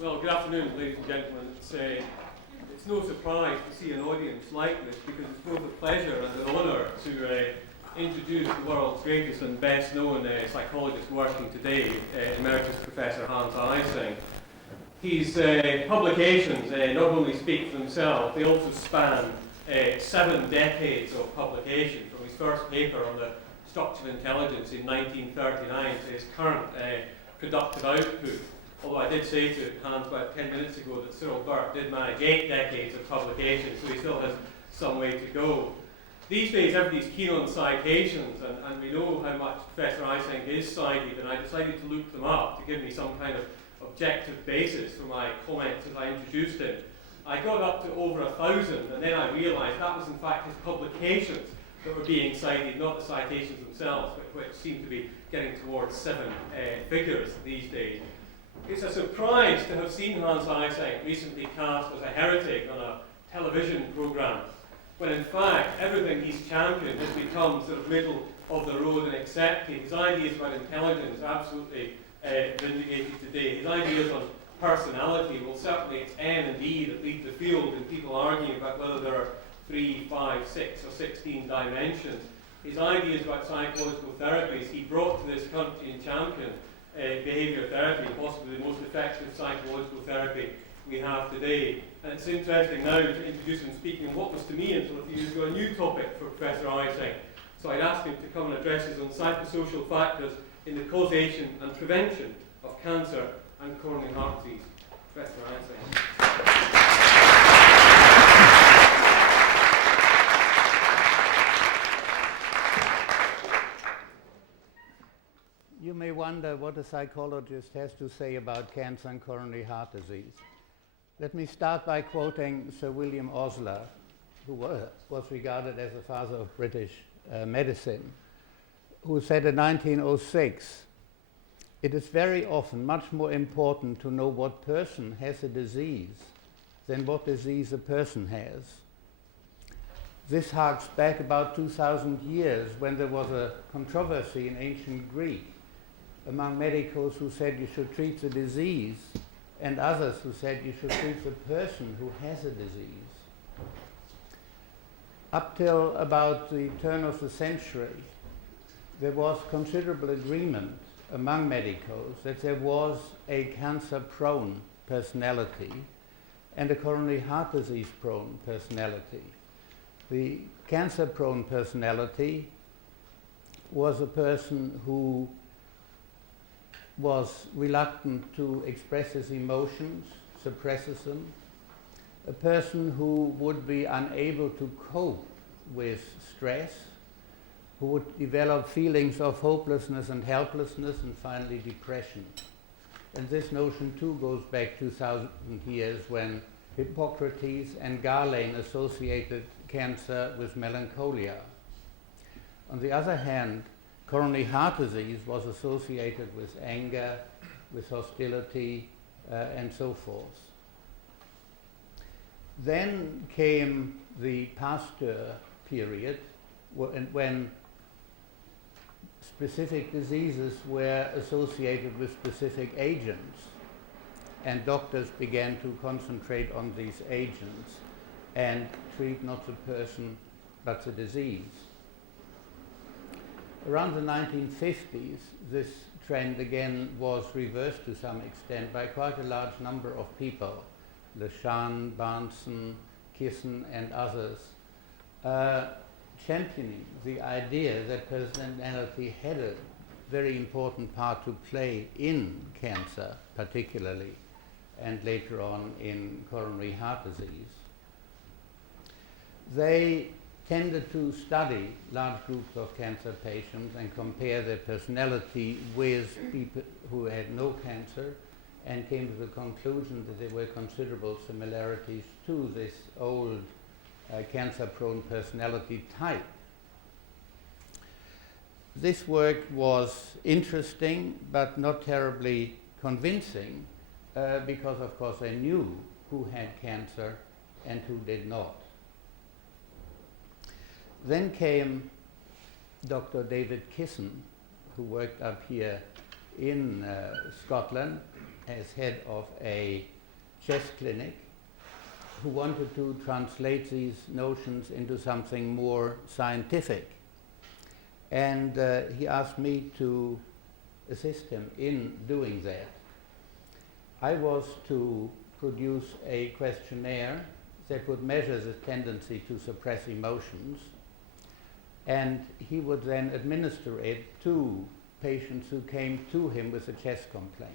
Well, good afternoon, ladies and gentlemen. It's no surprise to see an audience like this because it's both a pleasure and an honour to introduce the world's greatest and best known psychologist working today, Emeritus Professor Hans Eysenck. His publications not only speak for themselves, they also span 7 decades of publication, from his first paper on the structure of intelligence in 1939 to his current productive output. Although I did say to Hans about 10 minutes ago that Cyril Burke did manage 8 decades of publication, so he still has some way to go. These days everybody's keen on citations, and we know how much Professor Eysenck is cited, and I decided to look them up to give me some kind of objective basis for my comments as I introduced him. I got up to over 1,000, and then I realised that was in fact his publications that were being cited, not the citations themselves, which seem to be getting towards 7 figures these days. It's a surprise to have seen Hans Eysenck recently cast as a heretic on a television programme, when in fact everything he's championed has become sort of middle of the road and accepted. His ideas about intelligence are absolutely vindicated today. His ideas on personality, well, certainly it's N and E that lead the field in people arguing about whether there are 3, 5, 6 or 16 dimensions. His ideas about psychological therapies he brought to this country and championed behaviour therapy, possibly the most effective psychological therapy we have today. And it's interesting now to introduce him speaking on what was to me until a few years ago a new topic for Professor Eysenck. So I'd asked him to come and address us on psychosocial factors in the causation and prevention of cancer and coronary heart disease. Professor Eysenck. You may wonder what a psychologist has to say about cancer and coronary heart disease. Let me start by quoting Sir William Osler, who was regarded as the father of British medicine, who said in 1906, "It is very often much more important to know what person has a disease than what disease a person has." This harks back about 2,000 years when there was a controversy in ancient Greek among medicos who said you should treat the disease and others who said you should treat the person who has a disease. Up till about the turn of the century, there was considerable agreement among medicos that there was a cancer-prone personality and a coronary heart disease-prone personality. The cancer-prone personality was a person who was reluctant to express his emotions, suppresses them, a person who would be unable to cope with stress, who would develop feelings of hopelessness and helplessness, and finally depression. And this notion too goes back 2,000 years when Hippocrates and Galen associated cancer with melancholia. On the other hand, coronary heart disease was associated with anger, with hostility, and so forth. Then came the Pasteur period, when specific diseases were associated with specific agents, and doctors began to concentrate on these agents and treat not the person but the disease. Around the 1950s, this trend again was reversed to some extent by quite a large number of people, Leshan, Barnson, Kisson, and others, championing the idea that personality had a very important part to play in cancer, particularly, and later on in coronary heart disease. They tended to study large groups of cancer patients and compare their personality with people who had no cancer, and came to the conclusion that there were considerable similarities to this old cancer-prone personality type. This work was interesting but not terribly convincing because, of course, they knew who had cancer and who did not. Then came Dr. David Kisson, who worked up here in Scotland as head of a chest clinic who wanted to translate these notions into something more scientific. And he asked me to assist him in doing that. I was to produce a questionnaire that would measure the tendency to suppress emotions, and he would then administer it to patients who came to him with a chest complaint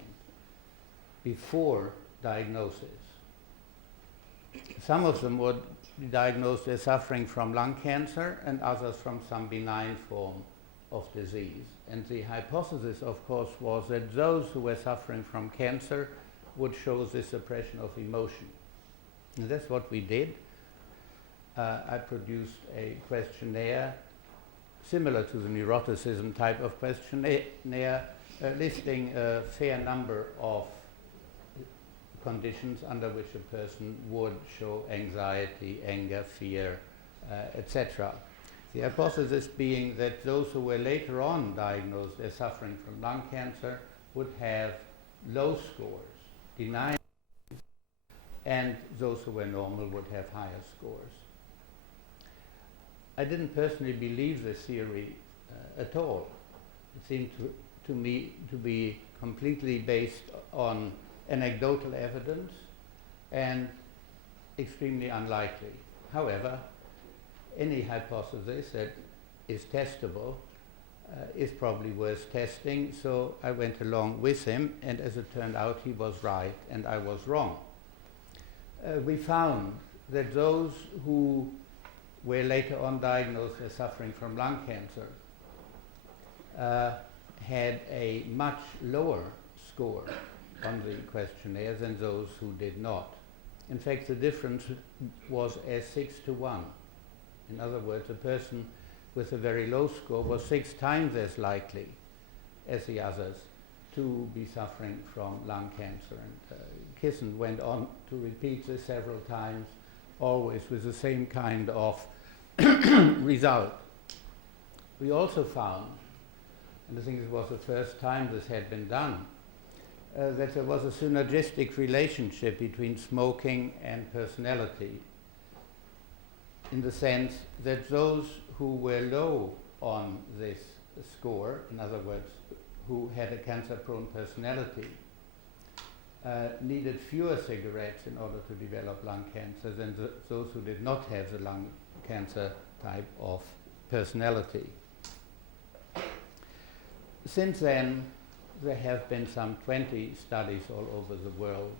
before diagnosis. Some of them would be diagnosed as suffering from lung cancer and others from some benign form of disease. And the hypothesis, of course, was that those who were suffering from cancer would show this suppression of emotion. And that's what we did. I produced a questionnaire similar to the neuroticism type of questionnaire, listing a fair number of conditions under which a person would show anxiety, anger, fear, etc. The hypothesis being that those who were later on diagnosed as suffering from lung cancer would have low scores, denying, and those who were normal would have higher scores. I didn't personally believe this theory at all. It seemed to me to be completely based on anecdotal evidence and extremely unlikely. However, any hypothesis that is testable is probably worth testing, so I went along with him, and as it turned out, he was right and I was wrong. We found that those who were later on diagnosed as suffering from lung cancer had a much lower score on the questionnaire than those who did not. In fact, the difference was as 6 to 1. In other words, a person with a very low score was 6 times as likely as the others to be suffering from lung cancer. And Kissen went on to repeat this several times, always with the same kind of result. We also found, and I think it was the first time this had been done, that there was a synergistic relationship between smoking and personality, in the sense that those who were low on this score, in other words, who had a cancer-prone personality, needed fewer cigarettes in order to develop lung cancer than those who did not have the lung cancer type of personality. Since then, there have been some 20 studies all over the world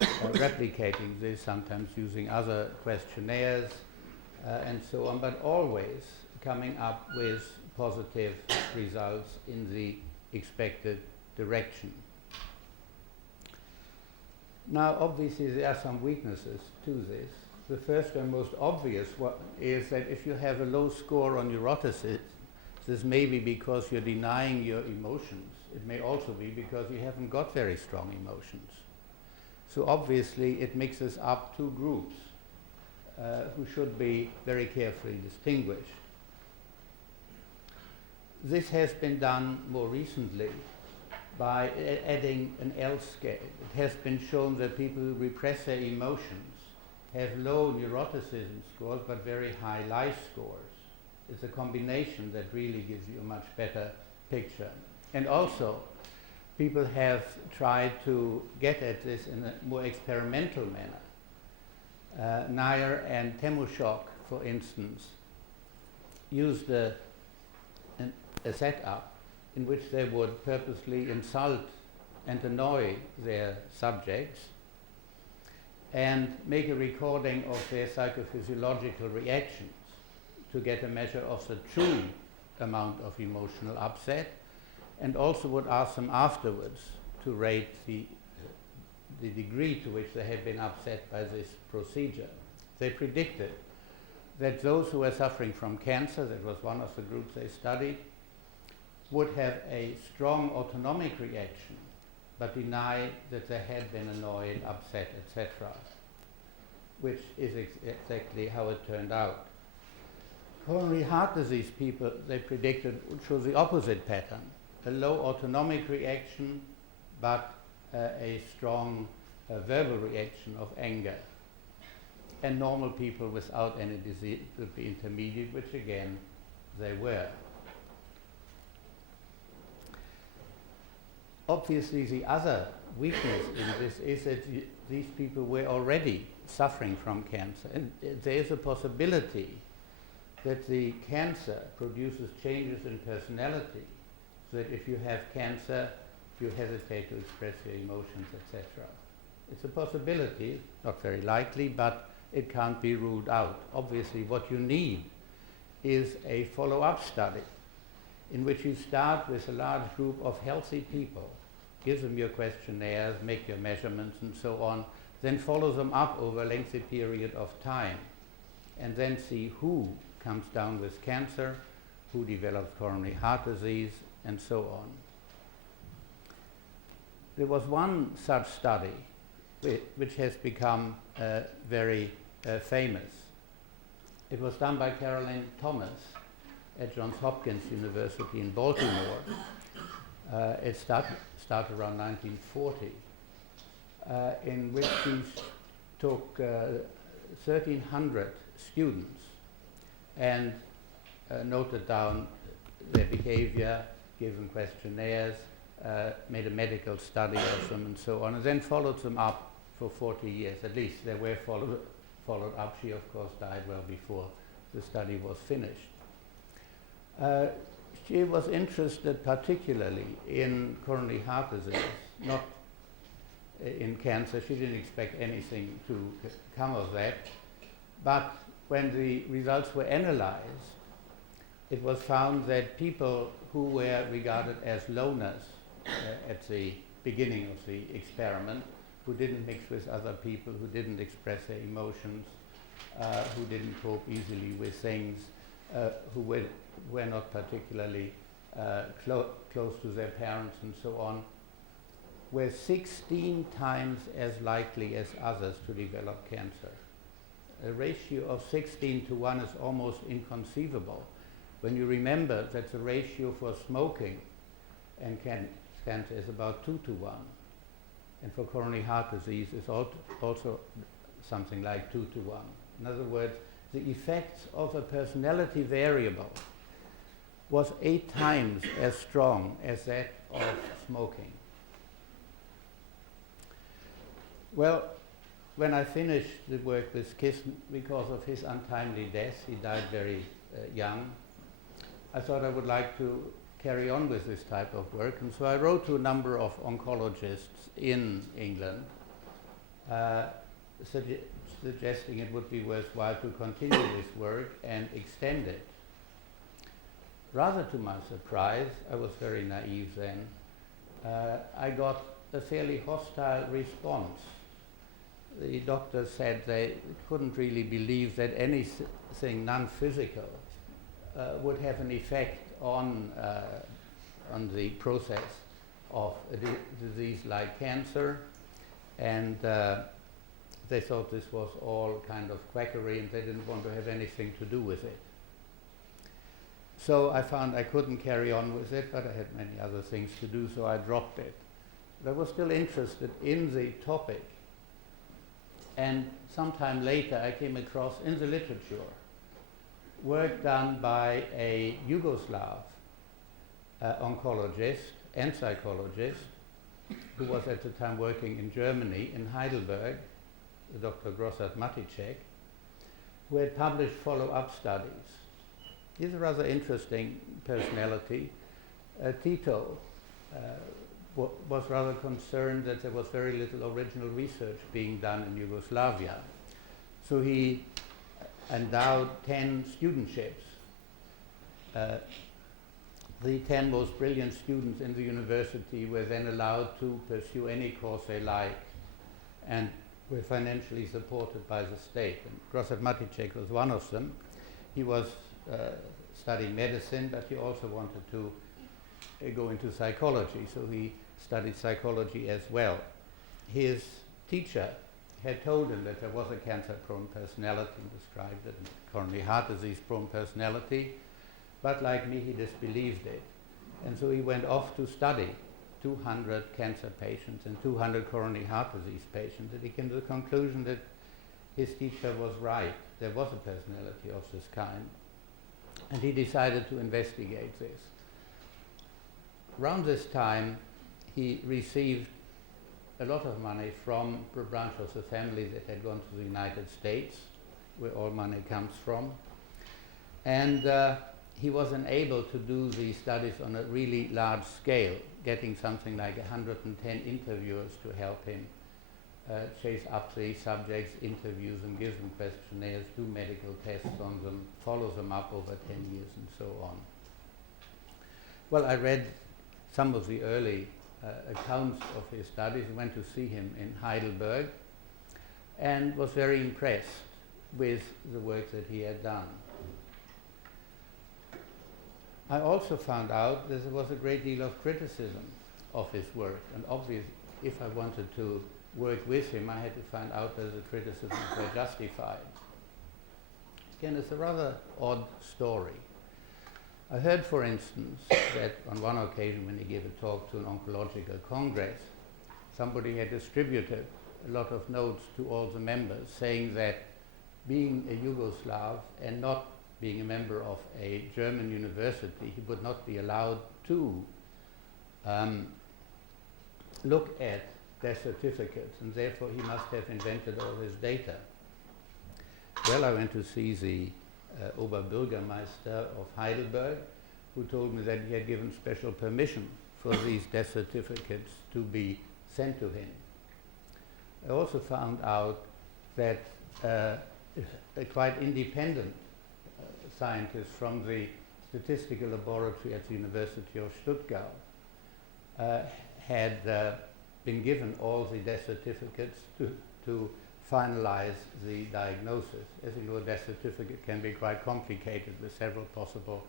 replicating this, sometimes using other questionnaires and so on, but always coming up with positive results in the expected direction. Now, obviously, there are some weaknesses to this. The first and most obvious one is that if you have a low score on neuroticism, this may be because you're denying your emotions. It may also be because you haven't got very strong emotions. So obviously, it mixes up two groups who should be very carefully distinguished. This has been done more recently by adding an L scale. It has been shown that people who repress their emotions have low neuroticism scores but very high life scores. It's a combination that really gives you a much better picture. And also, people have tried to get at this in a more experimental manner. Nair and Temushok, for instance, used a setup in which they would purposely insult and annoy their subjects and make a recording of their psychophysiological reactions to get a measure of the true amount of emotional upset, and also would ask them afterwards to rate the degree to which they had been upset by this procedure. They predicted that those who were suffering from cancer, that was one of the groups they studied, would have a strong autonomic reaction, but deny that they had been annoyed, upset, etc., which is exactly how it turned out. Coronary heart disease people, they predicted, would show the opposite pattern, a low autonomic reaction, but a strong verbal reaction of anger. And normal people without any disease would be intermediate, which again they were. Obviously, the other weakness in this is that these people were already suffering from cancer. And there is a possibility that the cancer produces changes in personality, so that if you have cancer, you hesitate to express your emotions, etc. It's a possibility, not very likely, but it can't be ruled out. Obviously, what you need is a follow-up study in which you start with a large group of healthy people, give them your questionnaires, make your measurements and so on, then follow them up over a lengthy period of time, and then see who comes down with cancer, who develops coronary heart disease, and so on. There was one such study which has become very famous. It was done by Caroline Thomas at Johns Hopkins University in Baltimore. It started around 1940, in which she took 1,300 students and noted down their behavior, gave them questionnaires, made a medical study of them and so on, and then followed them up for 40 years. At least they were followed up. She, of course, died well before the study was finished. She was interested particularly in coronary heart disease, not in cancer. She didn't expect anything to come of that. But when the results were analyzed, it was found that people who were regarded as loners at the beginning of the experiment, who didn't mix with other people, who didn't express their emotions, who didn't cope easily with things, who were not particularly close to their parents and so on, were 16 times as likely as others to develop cancer. A ratio of 16 to 1 is almost inconceivable when you remember that the ratio for smoking and cancer is about 2 to 1. And for coronary heart disease is also something like 2 to 1. In other words, the effects of a personality variable was 8 times as strong as that of smoking. Well, when I finished the work with Kissen, because of his untimely death, he died very young, I thought I would like to carry on with this type of work, and so I wrote to a number of oncologists in England, suggesting it would be worthwhile to continue this work and extend it. Rather to my surprise, I was very naive then, I got a fairly hostile response. The doctors said they couldn't really believe that anything non-physical would have an effect on the process of a disease like cancer, and they thought this was all kind of quackery and they didn't want to have anything to do with it. So I found I couldn't carry on with it, but I had many other things to do, so I dropped it. But I was still interested in the topic, and sometime later I came across in the literature work done by a Yugoslav oncologist and psychologist who was at the time working in Germany, in Heidelberg, Dr. Grossart Maticek, who had published follow-up studies. He's a rather interesting personality. Tito was rather concerned that there was very little original research being done in Yugoslavia. So he endowed 10 studentships. The 10 most brilliant students in the university were then allowed to pursue any course they liked and were financially supported by the state. And Grossart Maticek was one of them. He was studying medicine, but he also wanted to go into psychology, so he studied psychology as well. His teacher had told him that there was a cancer-prone personality, and described it, a coronary heart disease-prone personality, but like me, he disbelieved it. And so he went off to study 200 cancer patients and 200 coronary heart disease patients, and he came to the conclusion that his teacher was right. There was a personality of this kind, and he decided to investigate this. Around this time, he received a lot of money from a branch of the family that had gone to the United States, where all money comes from. And he was unable to do these studies on a really large scale, getting something like 110 interviewers to help him chase up the subjects, interview them, give them questionnaires, do medical tests on them, follow them up over 10 years, and so on. Well, I read some of the early accounts of his studies. I went to see him in Heidelberg and was very impressed with the work that he had done. I also found out that there was a great deal of criticism of his work, and obviously if I wanted to work with him, I had to find out whether the criticisms were justified. Again, it's a rather odd story. I heard, for instance, that on one occasion when he gave a talk to an oncological congress, somebody had distributed a lot of notes to all the members saying that being a Yugoslav and not being a member of a German university, he would not be allowed to look at their certificates, and therefore he must have invented all his data. Well, I went to see the Oberbürgermeister of Heidelberg, who told me that he had given special permission for these death certificates to be sent to him. I also found out that a quite independent scientist from the statistical laboratory at the University of Stuttgart had been given all the death certificates to finalize the diagnosis. As you know, a death certificate can be quite complicated with several possible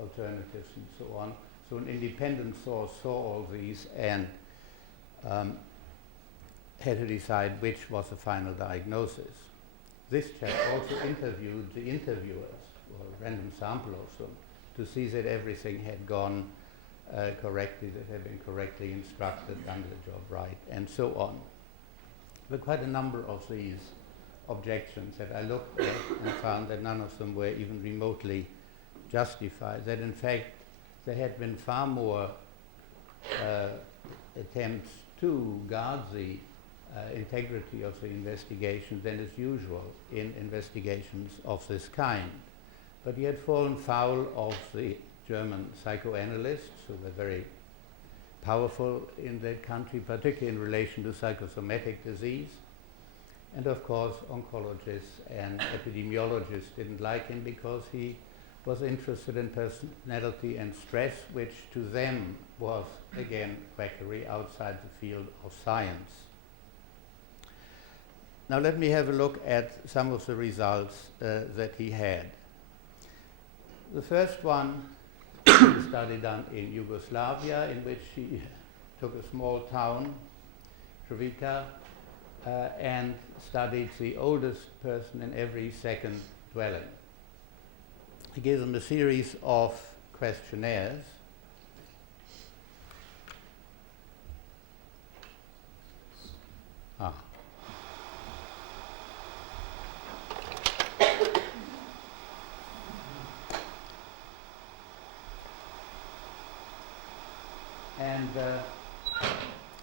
alternatives and so on. So an independent source saw all these and had to decide which was the final diagnosis. This chap also interviewed the interviewers, or a random sample of them, to see that everything had gone correctly, that had been correctly instructed, done the job right, and so on. There were quite a number of these objections that I looked at and found that none of them were even remotely justified, that in fact there had been far more attempts to guard the integrity of the investigation than is usual in investigations of this kind. But he had fallen foul of the German psychoanalysts, who were very powerful in that country, particularly in relation to psychosomatic disease. And of course, oncologists and epidemiologists didn't like him because he was interested in personality and stress, which to them was, again, quackery outside the field of science. Now let me have a look at some of the results that he had. The first one is a study done in Yugoslavia, in which he took a small town, Trevica, and studied the oldest person in every second dwelling. He gave them a series of questionnaires. And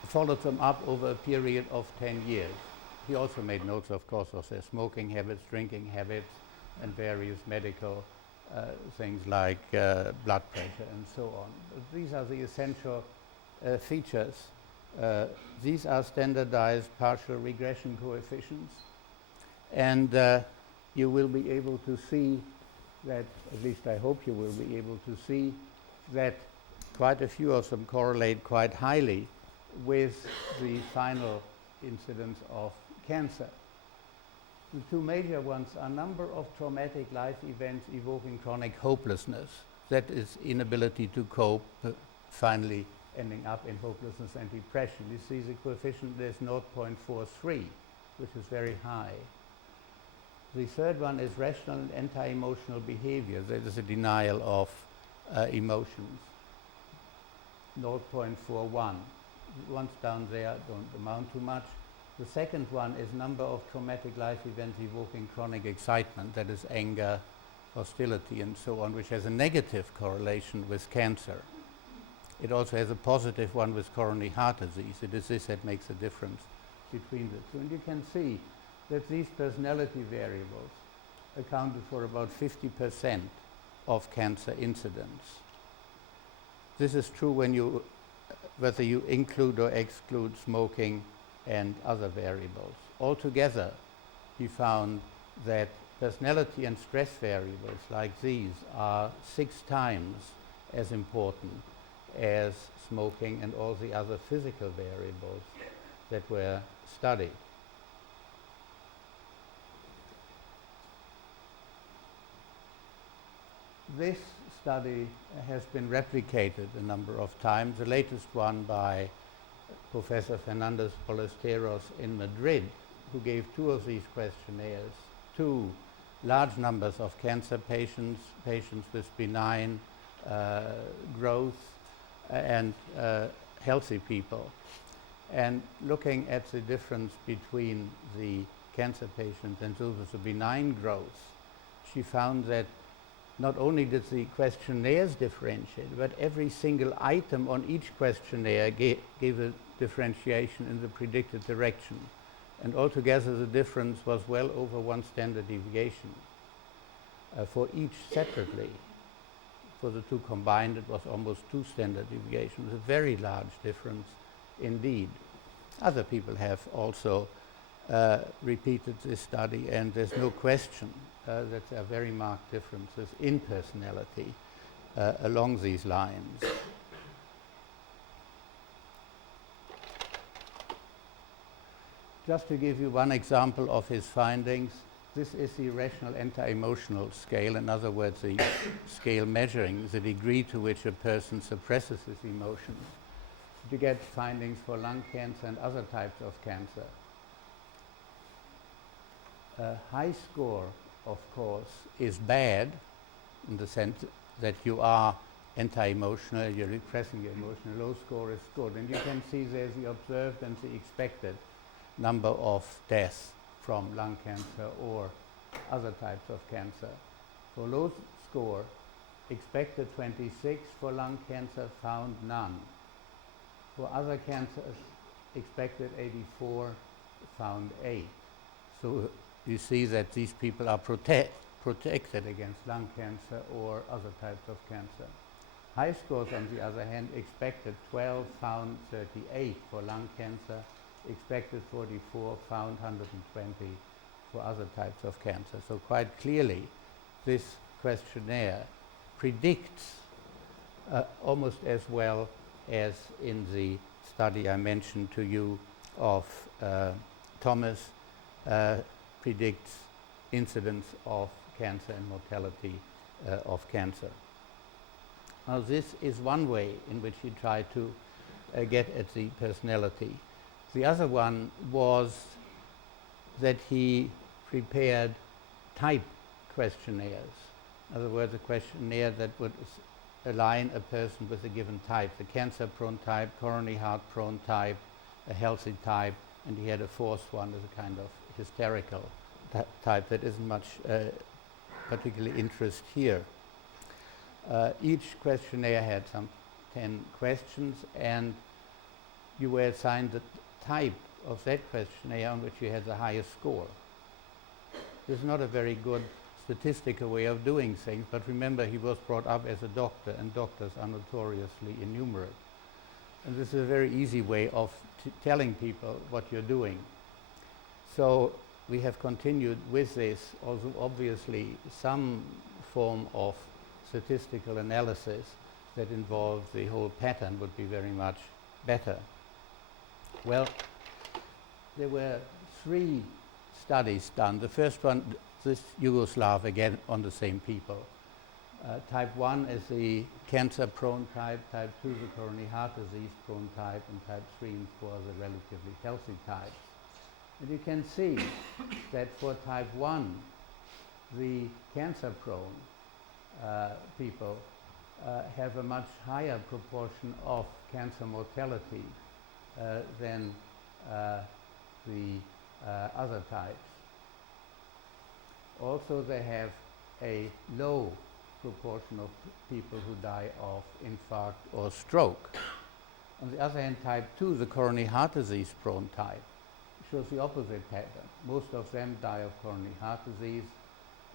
followed them up over a period of 10 years. He also made notes, of course, of their smoking habits, drinking habits, and various medical things like blood pressure and so on. These are the essential features. These are standardized partial regression coefficients, and you will be able to see that, at least I hope you will be able to see, that quite a few of them correlate quite highly with the final incidence of cancer. The two major ones are number of traumatic life events evoking chronic hopelessness, that is inability to cope, finally ending up in hopelessness and depression. You see the coefficient is 0.43, which is very high. The third one is rational and anti-emotional behavior, that is a denial of emotions, 0.41. ones down there don't amount to much. The second one is number of traumatic life events evoking chronic excitement, that is anger, hostility, and so on, which has a negative correlation with cancer. It also has a positive one with coronary heart disease. It is this that makes a difference between the two. And you can see that these personality variables accounted for about 50% of cancer incidence. This is true whether you include or exclude smoking and other variables. Altogether, he found that personality and stress variables like these are 6 times as important as smoking and all the other physical variables that were studied. This study has been replicated a number of times, the latest one by Professor Fernandez Ballesteros in Madrid, who gave 2 of these questionnaires to large numbers of cancer patients, patients with benign growth, and healthy people. And looking at the difference between the cancer patients and those with a benign growth, she found that not only did the questionnaires differentiate, but every single item on each questionnaire gave a differentiation in the predicted direction. And altogether the difference was well over 1 standard deviation for each separately. For the 2 combined, it was almost 2 standard deviations, a very large difference indeed. Other people have also repeated this study, and there's no question that there are very marked differences in personality along these lines. Just to give you one example of his findings, this is the rational anti-emotional scale, in other words, the scale measuring the degree to which a person suppresses his emotions. You get findings for lung cancer and other types of cancer. A high score, of course, is bad in the sense that you are anti-emotional, you're repressing your emotion. A low score is good. And you can see there's the observed and the expected number of deaths from lung cancer or other types of cancer. For low score, expected 26, for lung cancer, found none. For other cancers, expected 84, found 8. So you see that these people are protected against lung cancer or other types of cancer. High scores, on the other hand, expected 12, found 38 for lung cancer, expected 44, found 120 for other types of cancer. So quite clearly, this questionnaire predicts almost as well as in the study I mentioned to you of Thomas, predicts incidence of cancer and mortality of cancer. Now this is one way in which he tried to get at the personality. The other one was that he prepared type questionnaires. In other words, a questionnaire that would align a person with a given type, the cancer-prone type, coronary heart-prone type, a healthy type, and he had a 4th one as a kind of hysterical type that isn't much particular interest here. Each questionnaire had some 10 questions, and you were assigned the type of that questionnaire on which you had the highest score. This is not a very good statistical way of doing things, but remember, he was brought up as a doctor, and doctors are notoriously innumerate. And this is a very easy way of telling people what you're doing. So we have continued with this, although obviously some form of statistical analysis that involves the whole pattern would be very much better. Well, there were 3 studies done. The first one, this Yugoslav, again on the same people. Type 1 is the cancer-prone type, type 2 the coronary heart disease-prone type, and type 3 and 4 the relatively healthy types. And you can see that for type 1, the cancer-prone people have a much higher proportion of cancer mortality than the other types. Also, they have a low proportion of people who die of infarct or stroke. On the other hand, type 2, the coronary heart disease prone type, shows the opposite pattern. Most of them die of coronary heart disease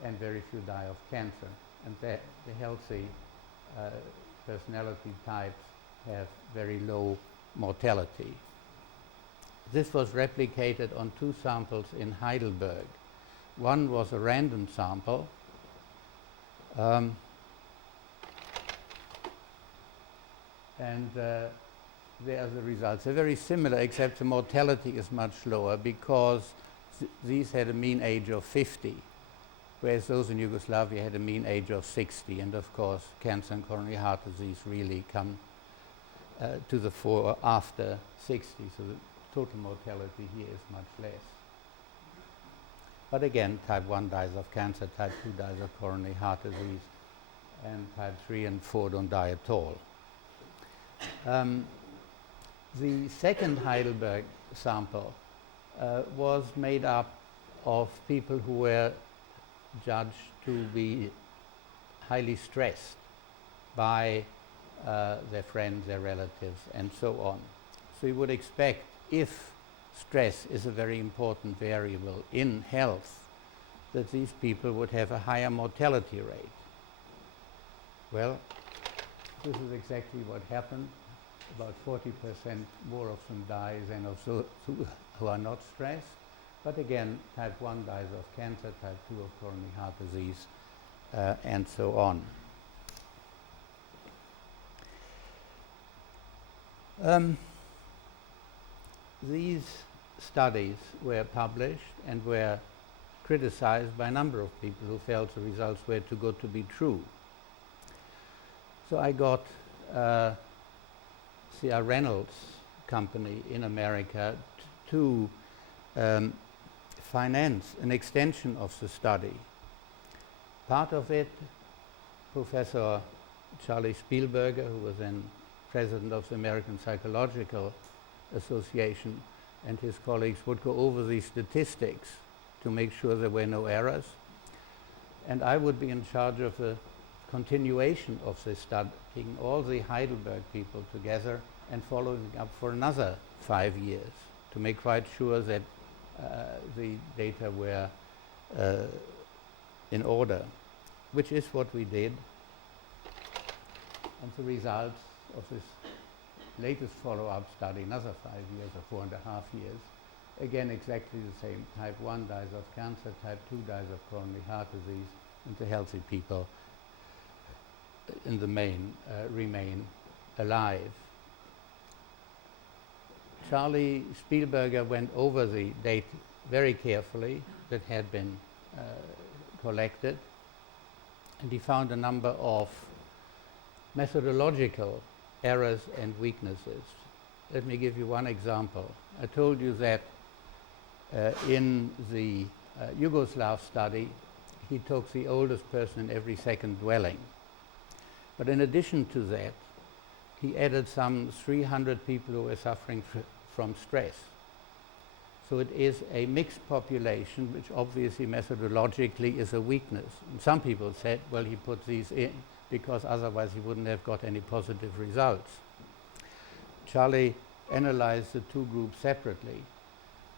and very few die of cancer. And the healthy personality types have very low mortality. This was replicated on 2 samples in Heidelberg. One was a random sample. There are the results. They're very similar, except the mortality is much lower because these had a mean age of 50, whereas those in Yugoslavia had a mean age of 60. And of course, cancer and coronary heart disease really come to the fore after 60, so the total mortality here is much less. But again, type 1 dies of cancer, type 2 dies of coronary heart disease, and type 3 and 4 don't die at all. The second Heidelberg sample was made up of people who were judged to be highly stressed by their friends, their relatives, and so on. So you would expect, if stress is a very important variable in health, that these people would have a higher mortality rate. Well, this is exactly what happened. About 40% more of them die than of those who are not stressed. But again, type 1 dies of cancer, type 2 of coronary heart disease, and so on. These studies were published and were criticized by a number of people who felt the results were too good to be true. So I got C.R. Reynolds company in America to finance an extension of the study. Part of it, Professor Charlie Spielberger, who was then president of the American Psychological Association, and his colleagues would go over these statistics to make sure there were no errors. And I would be in charge of the continuation of this study, taking all the Heidelberg people together and following up for another 5 years to make quite sure that the data were in order, which is what we did. And the results of this latest follow-up study, another 5 years or 4.5 years, again exactly the same. Type 1 dies of cancer, type 2 dies of coronary heart disease, and the healthy people in the main remain alive. Charlie Spielberger went over the data very carefully that had been collected, and he found a number of methodological errors and weaknesses. Let me give you one example. I told you that in the Yugoslav study, he took the oldest person in every second dwelling. But in addition to that, he added some 300 people who were suffering from stress. So it is a mixed population, which obviously methodologically is a weakness. And some people said, well, he put these in because otherwise he wouldn't have got any positive results. Charlie analyzed the two groups separately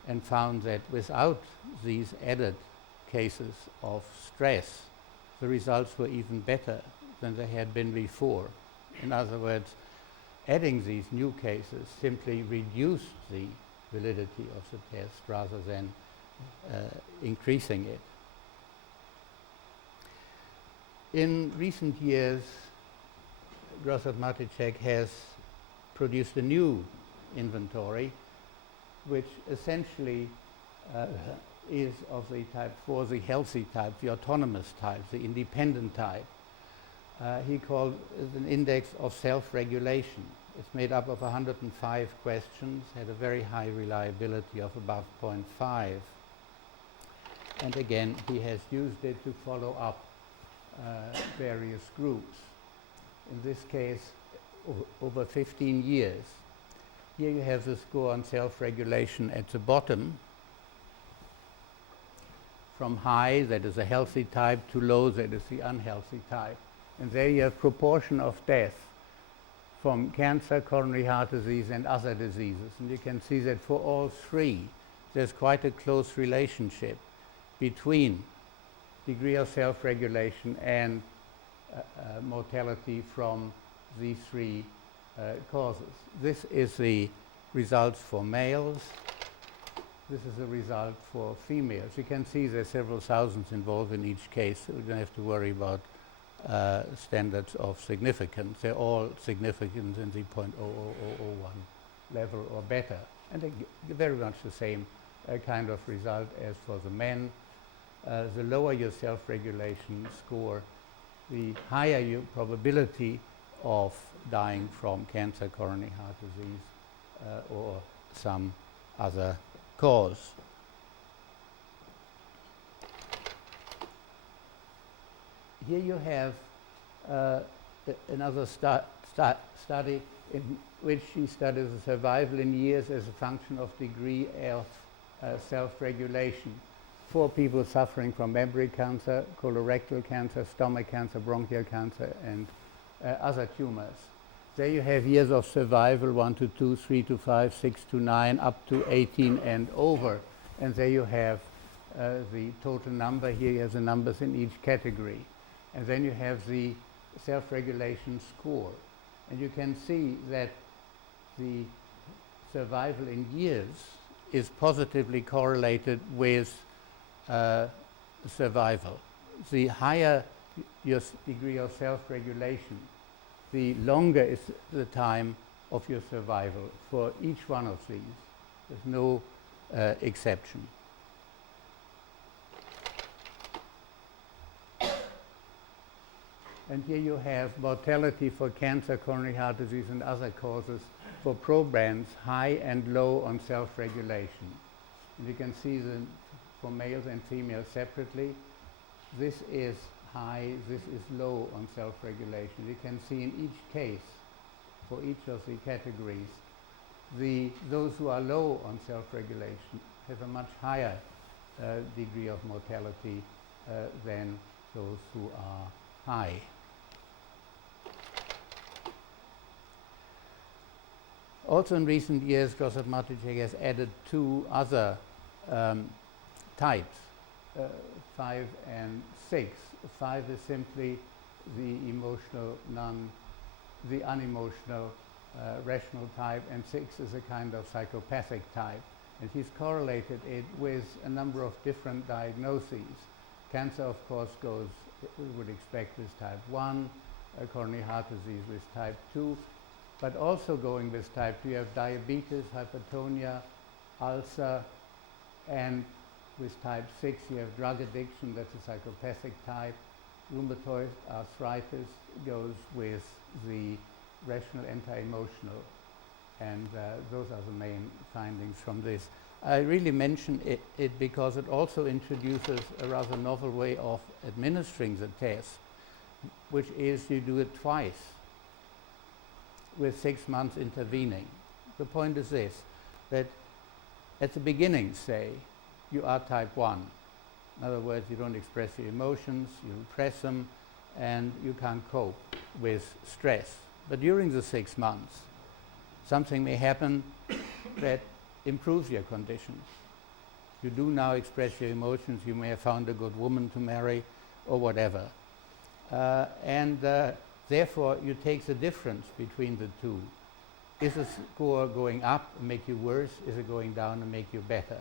and found that without these added cases of stress, the results were even better than they had been before. In other words, adding these new cases simply reduced the validity of the test rather than increasing it. In recent years, Grosset Maticek has produced a new inventory, which essentially is of the type 4, the healthy type, the autonomous type, the independent type. He called it an index of self-regulation. It's made up of 105 questions, had a very high reliability of above 0.5. And again, he has used it to follow up various groups. In this case, over 15 years. Here you have the score on self-regulation at the bottom. From high, that is a healthy type, to low, that is the unhealthy type. And there you have proportion of death from cancer, coronary heart disease, and other diseases. And you can see that for all three, there's quite a close relationship between degree of self-regulation and mortality from these three causes. This is the results for males. This is the result for females. You can see there's several thousands involved in each case, so we don't have to worry about standards of significance. They're all significant in the 0.00001 level or better. And they give very much the same kind of result as for the men. The lower your self-regulation score, the higher your probability of dying from cancer, coronary heart disease, or some other cause. Here you have another study in which she studies the survival in years as a function of degree of self-regulation for people suffering from memory cancer, colorectal cancer, stomach cancer, bronchial cancer, and other tumors. There you have years of survival, 1 to 2, 3 to 5, 6 to 9, up to 18 and over. And there you have the total number. Here you have the numbers in each category. And then you have the self-regulation score. And you can see that the survival in years is positively correlated with survival. The higher your degree of self-regulation, the longer is the time of your survival for each one of these. There's no exception. And here you have mortality for cancer, coronary heart disease, and other causes for probands, high and low on self-regulation. And you can see for males and females separately. This is high, this is low on self-regulation. You can see in each case, for each of the categories, those who are low on self-regulation have a much higher degree of mortality than those who are high. Also in recent years, Joseph Martucek has added two other types, 5 and 6. 5 is simply the emotional, the unemotional, rational type, and 6 is a kind of psychopathic type. And he's correlated it with a number of different diagnoses. Cancer, of course, goes, we would expect, with type 1, coronary heart disease with type 2, but also going with type 2, you have diabetes, hypertonia, ulcer, and with type 6 you have drug addiction, that's a psychopathic type. Rheumatoid arthritis goes with the rational anti-emotional, and those are the main findings from this. I really mention it because it also introduces a rather novel way of administering the test, which is you do it twice with 6 months intervening. The point is this, that at the beginning, say, you are type 1. In other words, you don't express your emotions, you repress them, and you can't cope with stress. But during the 6 months, something may happen that improves your condition. You do now express your emotions, you may have found a good woman to marry, or whatever. Therefore, you take the difference between the two. Is the score going up and make you worse? Is it going down and make you better?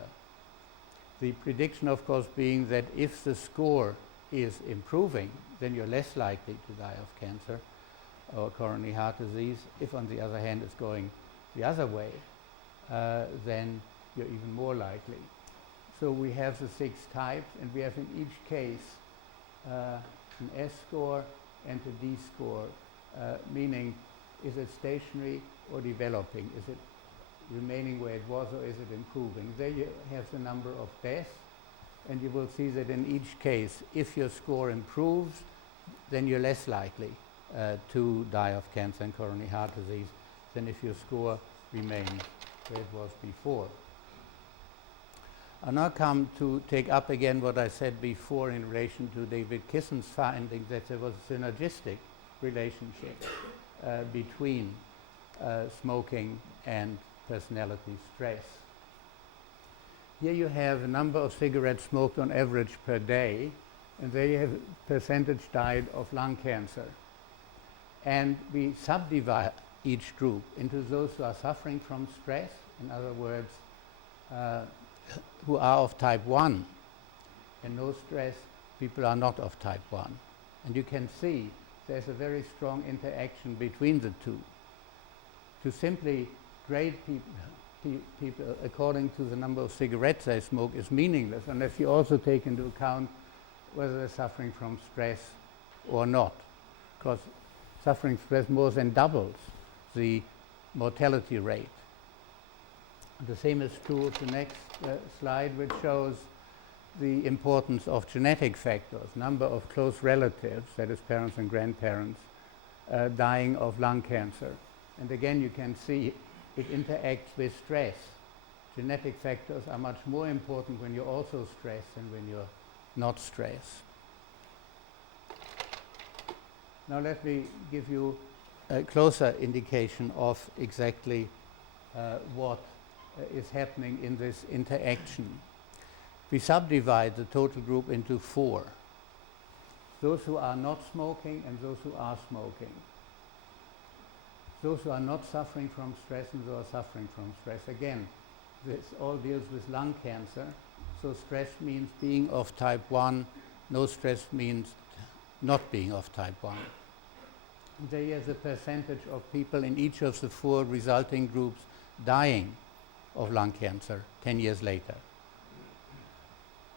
The prediction, of course, being that if the score is improving, then you're less likely to die of cancer or coronary heart disease. If, on the other hand, it's going the other way, then you're even more likely. So we have the 6 types, and we have in each case an S score and a D score, meaning is it stationary or developing? Is it remaining where it was, or is it improving? There you have the number of deaths, and you will see that in each case, if your score improves, then you're less likely to die of cancer and coronary heart disease than if your score remains where it was before. I now come to take up again what I said before in relation to David Kissen's finding that there was a synergistic relationship between smoking and personality stress. Here you have a number of cigarettes smoked on average per day, and there you have percentage died of lung cancer. And we subdivide each group into those who are suffering from stress, in other words, who are of type 1, and no stress people are not of type 1. And you can see there's a very strong interaction between the two. To simply grade people according to the number of cigarettes they smoke is meaningless unless you also take into account whether they're suffering from stress or not, because suffering stress more than doubles the mortality rate. The same is true of the next slide, which shows the importance of genetic factors, number of close relatives, that is parents and grandparents, dying of lung cancer. And again, you can see it interacts with stress. Genetic factors are much more important when you're also stressed than when you're not stressed. Now let me give you a closer indication of exactly what is happening in this interaction. We subdivide the total group into 4. Those who are not smoking and those who are smoking. Those who are not suffering from stress and those who are suffering from stress. Again, this all deals with lung cancer. So stress means being of type 1. No stress means not being of type 1. There is a percentage of people in each of the 4 resulting groups dying of lung cancer 10 years later.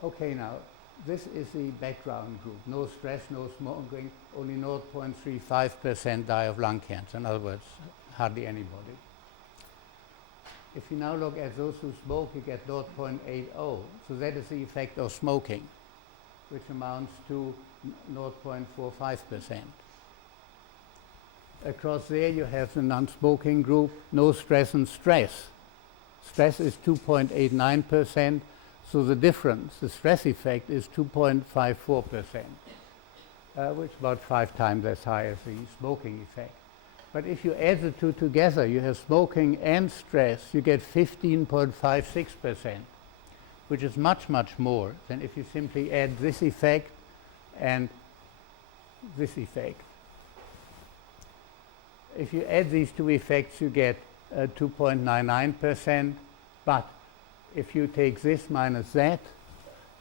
Okay, now, this is the background group. No stress, no smoking, only 0.35% die of lung cancer. In other words, hardly anybody. If you now look at those who smoke, you get 0.80. So that is the effect of smoking, which amounts to 0.45%. Across there you have the non-smoking group, no stress and stress. Stress is 2.89%, so the difference, the stress effect, is 2.54%, which is about 5 times as high as the smoking effect. But if you add the two together, you have smoking and stress, you get 15.56%, which is much, much more than if you simply add this effect and this effect. If you add these two effects, you get 2.99%, but if you take this minus that,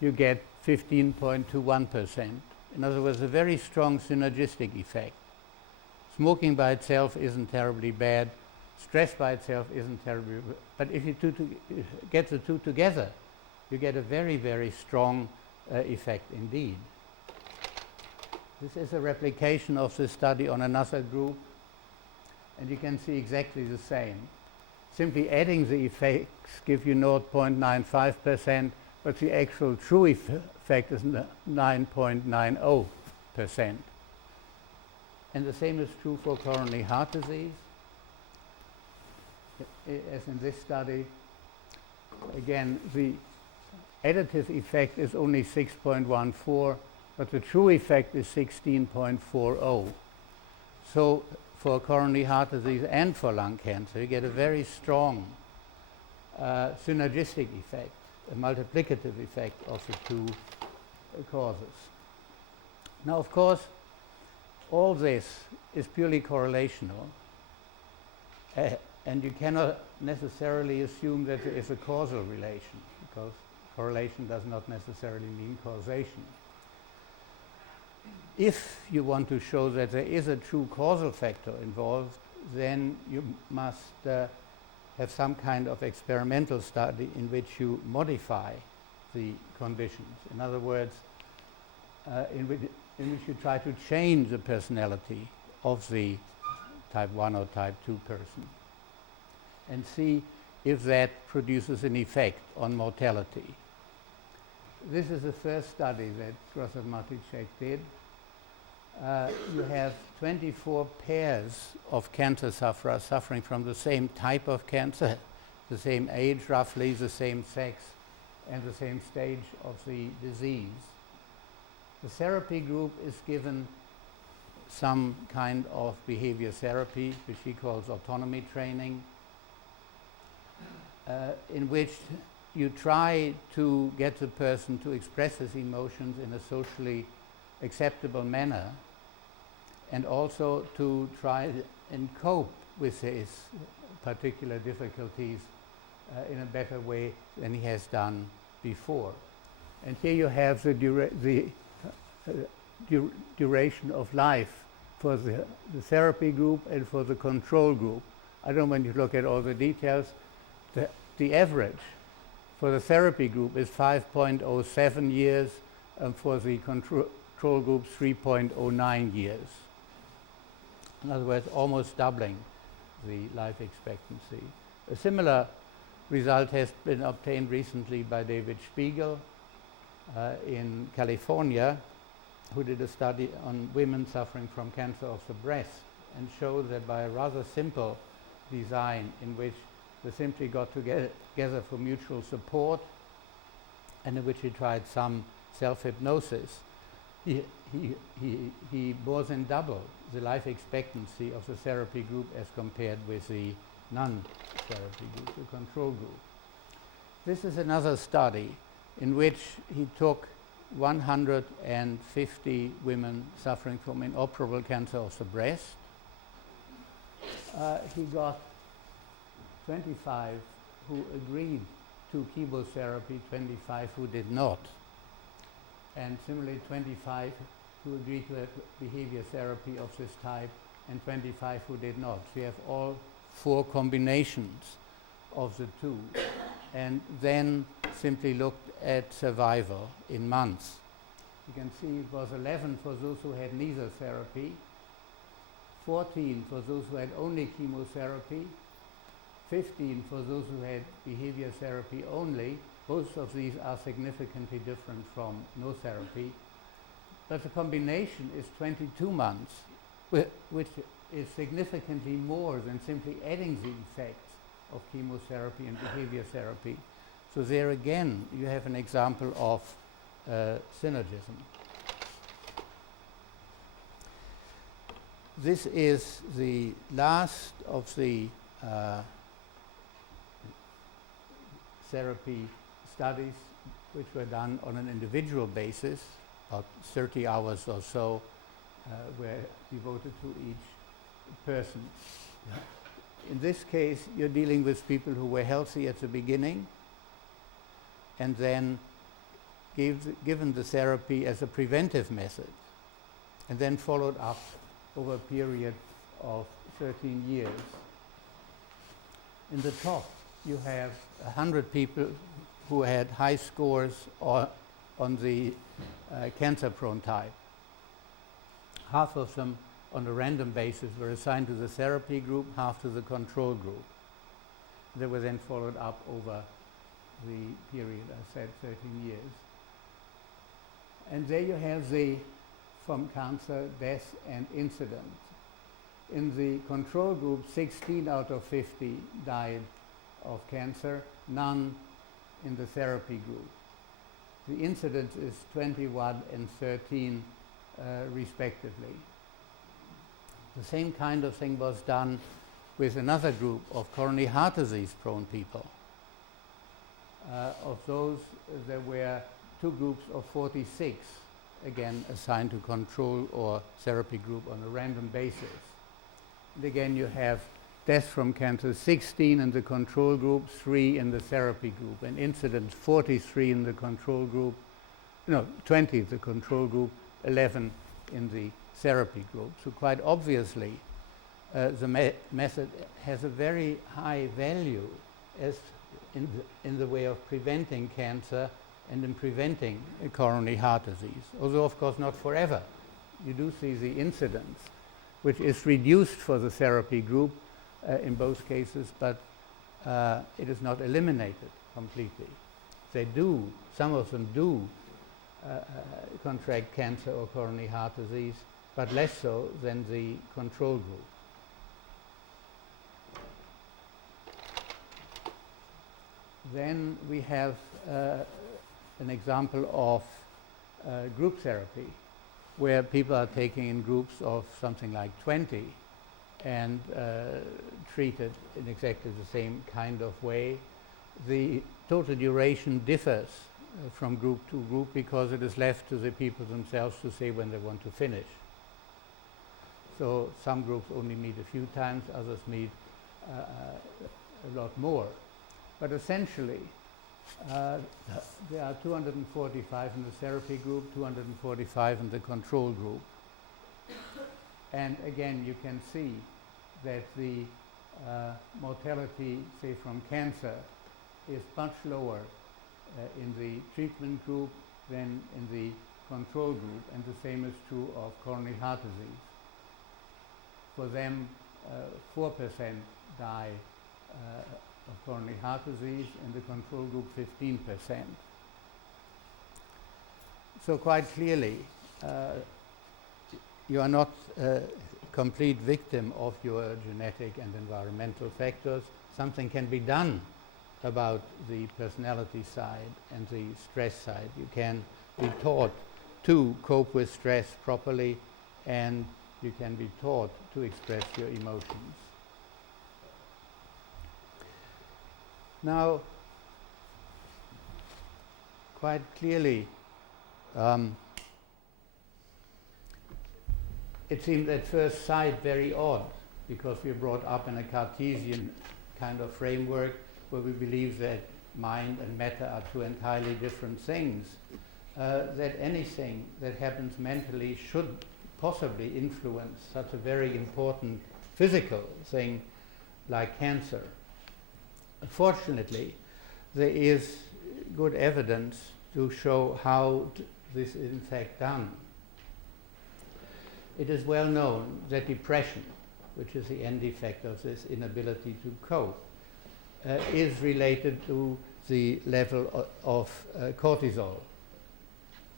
you get 15.21%. In other words, a very strong synergistic effect. Smoking by itself isn't terribly bad. Stress by itself isn't terribly bad. But if you get the two together, you get a very, very strong effect indeed. This is a replication of the study on another group, and you can see exactly the same. Simply adding the effects give you 0.95%, but the actual true effect is 9.90%. And the same is true for coronary heart disease. As in this study, again, the additive effect is only 6.14, but the true effect is 16.40. So for coronary heart disease and for lung cancer, you get a very strong synergistic effect, a multiplicative effect of the two causes. Now, of course, all this is purely correlational, and you cannot necessarily assume that there is a causal relation, because correlation does not necessarily mean causation. If you want to show that there is a true causal factor involved, then you must have some kind of experimental study in which you modify the conditions. In other words, in which you try to change the personality of the type 1 or type 2 person and see if that produces an effect on mortality. This is the first study that Grosser-Maticek did. you have 24 pairs of cancer sufferers suffering from the same type of cancer, the same age roughly, the same sex, and the same stage of the disease. The therapy group is given some kind of behavior therapy, which he calls autonomy training, in which you try to get the person to express his emotions in a socially acceptable manner, and also to try and cope with his particular difficulties in a better way than he has done before. And here you have the duration of life for the therapy group and for the control group. I don't want you to look at all the details. The average for the therapy group is 5.07 years, and for the control group 3.09 years. In other words, almost doubling the life expectancy. A similar result has been obtained recently by David Spiegel in California, who did a study on women suffering from cancer of the breast, and showed that by a rather simple design in which they simply got together for mutual support, and in which he tried some self-hypnosis, he more than doubled the life expectancy of the therapy group as compared with the non-therapy group, the control group. This is another study in which he took 150 women suffering from inoperable cancer of the breast. He got 25 who agreed to chemotherapy, 25 who did not, and similarly 25 who agreed to behavior therapy of this type, and 25 who did not. So you have all four combinations of the two, and then simply looked at survival in months. You can see it was 11 for those who had neither therapy, 14 for those who had only chemotherapy, 15 for those who had behavior therapy only. Both of these are significantly different from no therapy. But the combination is 22 months, which is significantly more than simply adding the effects of chemotherapy and behavior therapy. So there again, you have an example of synergism. This is the last of the therapy studies which were done on an individual basis. About 30 hours or so were devoted to each person. In this case, you're dealing with people who were healthy at the beginning and then given the therapy as a preventive method, and then followed up over a period of 13 years. In the top, you have 100 people who had high scores on the cancer-prone type. Half of them, on a random basis, were assigned to the therapy group, half to the control group. They were then followed up over the period, I said, 13 years. And there you have the from cancer, death, and incident. In the control group, 16 out of 50 died of cancer, none in the therapy group. The incidence is 21 and 13 respectively. The same kind of thing was done with another group of coronary heart disease prone people. Of those, there were two groups of 46, again assigned to control or therapy group on a random basis. And again, you have death from cancer, 16 in the control group, 3 in the therapy group, and incidence 43 in the control group, 20 in the control group, 11 in the therapy group. So quite obviously, the method has a very high value as in the way of preventing cancer and in preventing coronary heart disease, although of course not forever. You do see the incidence, which is reduced for the therapy group in both cases, but it is not eliminated completely. Some of them do contract cancer or coronary heart disease, but less so than the control group. Then we have an example of group therapy, where people are taking in groups of something like 20 and treated in exactly the same kind of way. The total duration differs from group to group because it is left to the people themselves to say when they want to finish. So some groups only meet a few times, others meet a lot more. But essentially, there are 245 in the therapy group, 245 in the control group. And again, you can see that the mortality, say, from cancer is much lower in the treatment group than in the control group, and the same is true of coronary heart disease. For them, 4% die of coronary heart disease, in the control group 15%. So quite clearly, you are not a complete victim of your genetic and environmental factors. Something can be done about the personality side and the stress side. You can be taught to cope with stress properly, and you can be taught to express your emotions. Now, quite clearly, it seemed at first sight very odd, because we are brought up in a Cartesian kind of framework where we believe that mind and matter are two entirely different things, that anything that happens mentally should possibly influence such a very important physical thing like cancer. Fortunately, there is good evidence to show how this is in fact done. It is well known that depression, which is the end effect of this inability to cope, is related to the level of cortisol.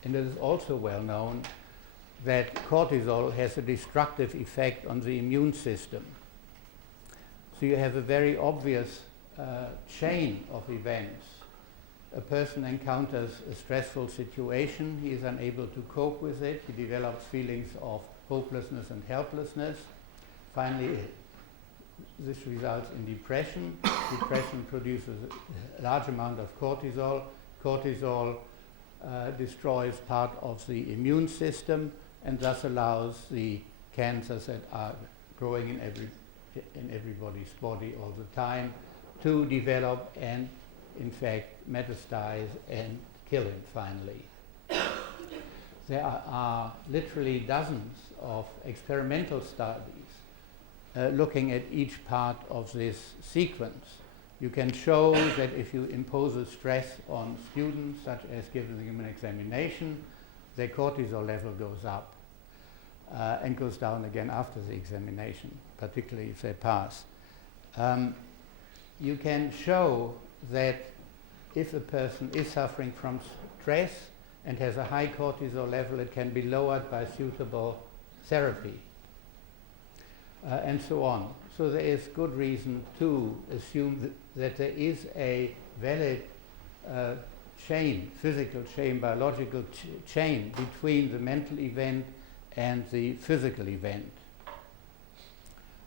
And it is also well known that cortisol has a destructive effect on the immune system. So you have a very obvious chain of events. A person encounters a stressful situation, he is unable to cope with it, he develops feelings of hopelessness and helplessness. Finally, this results in depression. Depression produces a large amount of cortisol. Cortisol destroys part of the immune system and thus allows the cancers that are growing in everybody's body all the time to develop and, in fact, metastasize and kill him finally. There are literally dozens of experimental studies looking at each part of this sequence. You can show that if you impose a stress on students, such as giving them an examination, their cortisol level goes up and goes down again after the examination, particularly if they pass. You can show that if a person is suffering from stress and has a high cortisol level, it can be lowered by suitable therapy, and so on. So there is good reason to assume that there is a valid chain, physical chain, biological chain between the mental event and the physical event.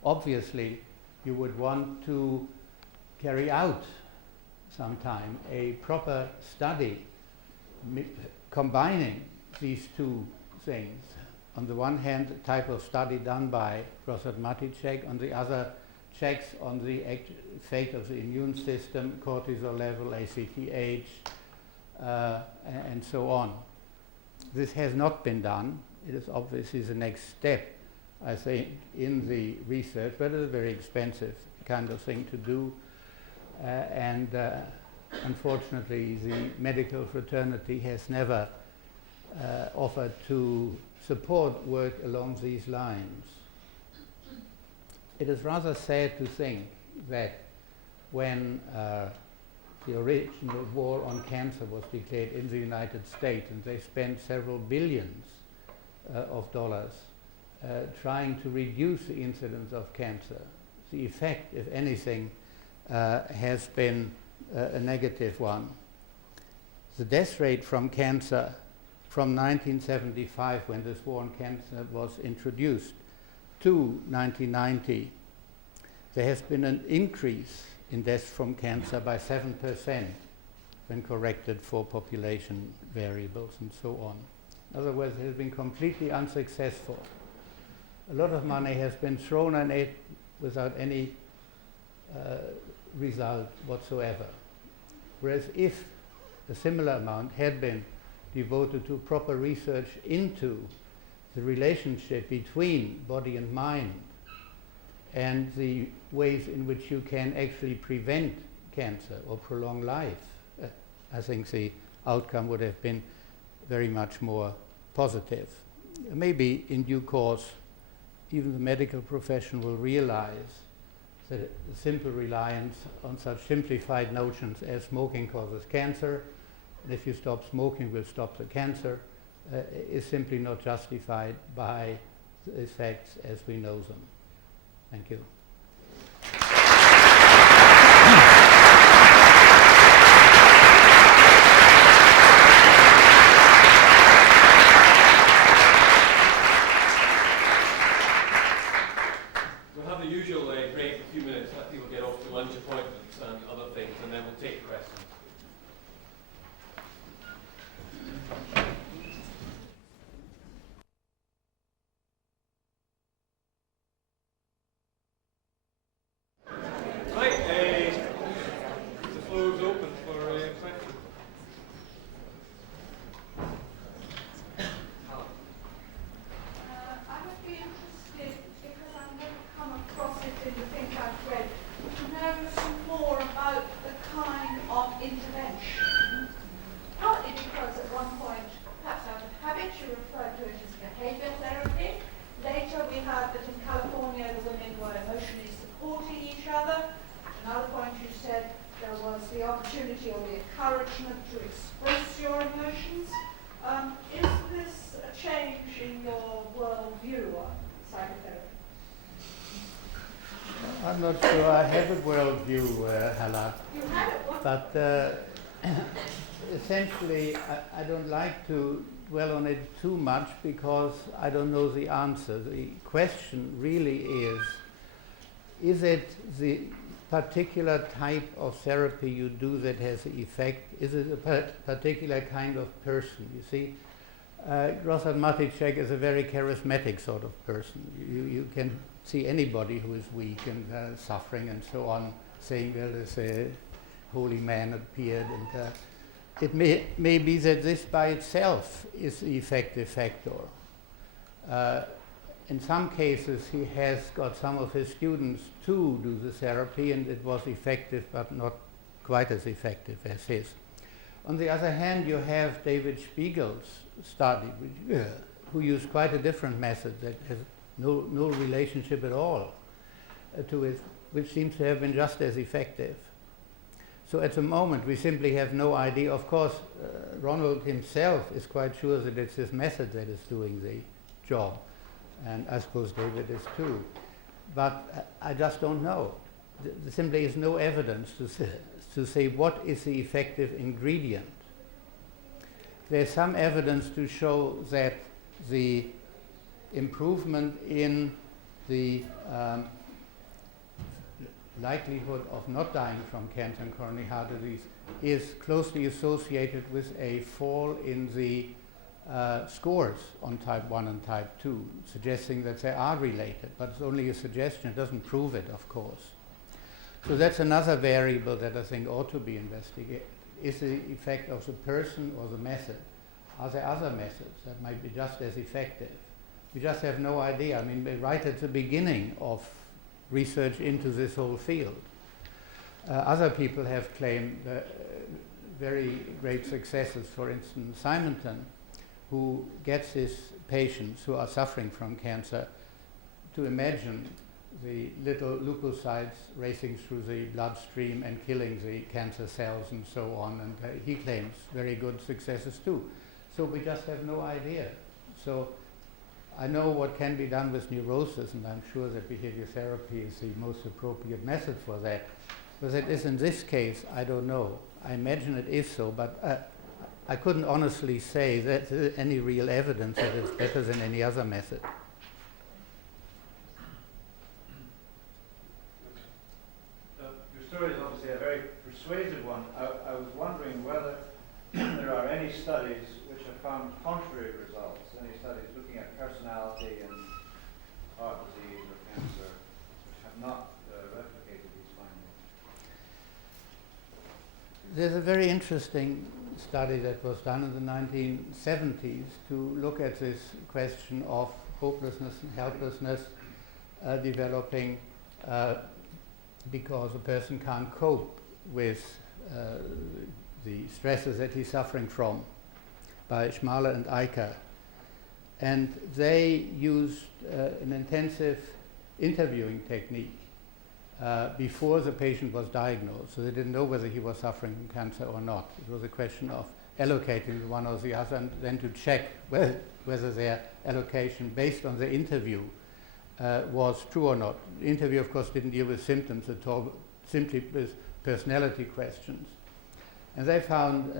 Obviously, you would want to carry out sometime a proper study combining these two things. On the one hand, a type of study done by Grosset-Maticek, on the other, checks on the effect of the immune system, cortisol level, ACTH, and so on. This has not been done. It is obviously the next step, I think, in the research, but it's a very expensive kind of thing to do. And unfortunately, the medical fraternity has never offered to support work along these lines. It is rather sad to think that when the original war on cancer was declared in the United States, and they spent several billions of dollars trying to reduce the incidence of cancer. The effect, if anything, has been a negative one. The death rate from cancer from 1975, when this war on cancer was introduced, to 1990, there has been an increase in deaths from cancer by 7% when corrected for population variables and so on. In other words, it has been completely unsuccessful. A lot of money has been thrown on it without any result whatsoever. Whereas if a similar amount had been devoted to proper research into the relationship between body and mind and the ways in which you can actually prevent cancer or prolong life, I think the outcome would have been very much more positive. Maybe in due course, even the medical profession will realize that a simple reliance on such simplified notions as smoking causes cancer, and if you stop smoking, we'll stop the cancer, is simply not justified by the effects as we know them. Thank you. We'll have the usual break, a few minutes, let people get off to lunch appointments and other things, and then we'll take questions. I'm not sure I have a worldview, Hella, but essentially I don't like to dwell on it too much because I don't know the answer. The question really is it the particular type of therapy you do that has the effect? Is it a particular kind of person? You see, Grossard Maticek is a very charismatic sort of person. You can see anybody who is weak and suffering and so on, saying, well, there's a holy man appeared. And it may be that this by itself is the effective factor. In some cases, he has got some of his students to do the therapy, and it was effective, but not quite as effective as his. On the other hand, you have David Spiegel's study, who used quite a different method that has no relationship at all to it, which seems to have been just as effective. So at the moment, we simply have no idea. Of course, Ronald himself is quite sure that it's his method that is doing the job, and I suppose David is too. But I just don't know. There simply is no evidence to say what is the effective ingredient. There's some evidence to show that the improvement in the likelihood of not dying from cancer and coronary heart disease is closely associated with a fall in the scores on type 1 and type 2, suggesting that they are related, but it's only a suggestion, it doesn't prove it, of course. So that's another variable that I think ought to be investigated. Is the effect of the person or the method? Are there other methods that might be just as effective? We just have no idea. I mean, we're right at the beginning of research into this whole field. Other people have claimed very great successes. For instance, Simonton, who gets his patients who are suffering from cancer to imagine the little leukocytes racing through the bloodstream and killing the cancer cells and so on, and he claims very good successes too. So we just have no idea. So I know what can be done with neurosis, and I'm sure that behavior therapy is the most appropriate method for that. Whether it is in this case, I don't know. I imagine it is so, but I couldn't honestly say that there's any real evidence that it's better than any other method. Your story is obviously a very persuasive one. I was wondering whether there are any studies which have found contrary results, any studies looking at personality and heart disease or cancer, which have not replicated these findings. There's a very interesting study that was done in the 1970s to look at this question of hopelessness and helplessness developing because a person can't cope with the stresses that he's suffering from, by Schmaler and Eicher. And they used an intensive interviewing technique before the patient was diagnosed, so they didn't know whether he was suffering from cancer or not. It was a question of allocating one or the other and then to check whether their allocation based on the interview was true or not. The interview, of course, didn't deal with symptoms at all, simply with personality questions. And they found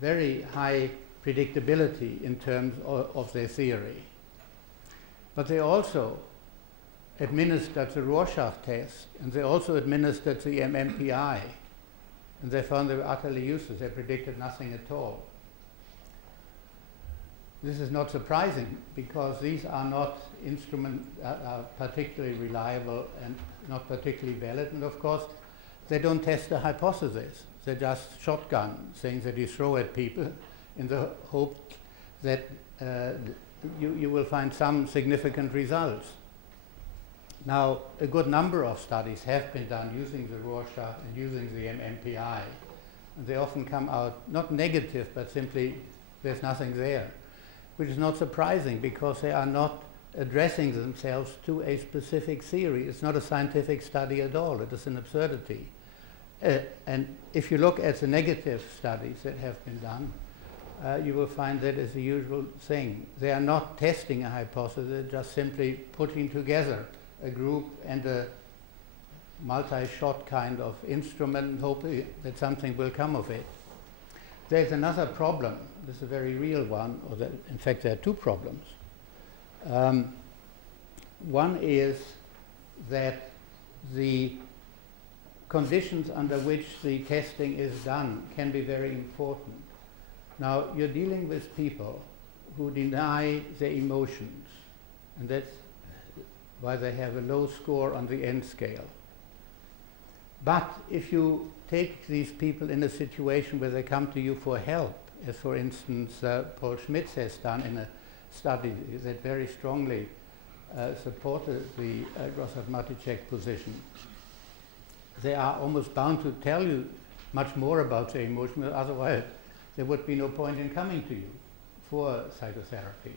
very high predictability in terms of their theory. But they also administered the Rorschach test, and they also administered the MMPI, and they found they were utterly useless. They predicted nothing at all. This is not surprising, because these are not instruments that are particularly reliable and not particularly valid, and of course they don't test the hypothesis. They just shotgun things that you throw at people in the hope that you will find some significant results. Now, a good number of studies have been done using the Rorschach and using the MMPI, and they often come out not negative, but simply there's nothing there, which is not surprising because they are not addressing themselves to a specific theory. It's not a scientific study at all. It is an absurdity. And if you look at the negative studies that have been done, you will find that is the usual thing. They are not testing a hypothesis, they're just simply putting together a group and a multi-shot kind of instrument and hoping that something will come of it. There's another problem. This is a very real one, in fact there are two problems. One is that the conditions under which the testing is done can be very important. Now, you're dealing with people who deny their emotions, and that's why they have a low score on the N scale. But if you take these people in a situation where they come to you for help, as for instance Paul Schmitz has done in a study that very strongly supported the Grosset-Maticek position, they are almost bound to tell you much more about their emotion, otherwise there would be no point in coming to you for psychotherapy.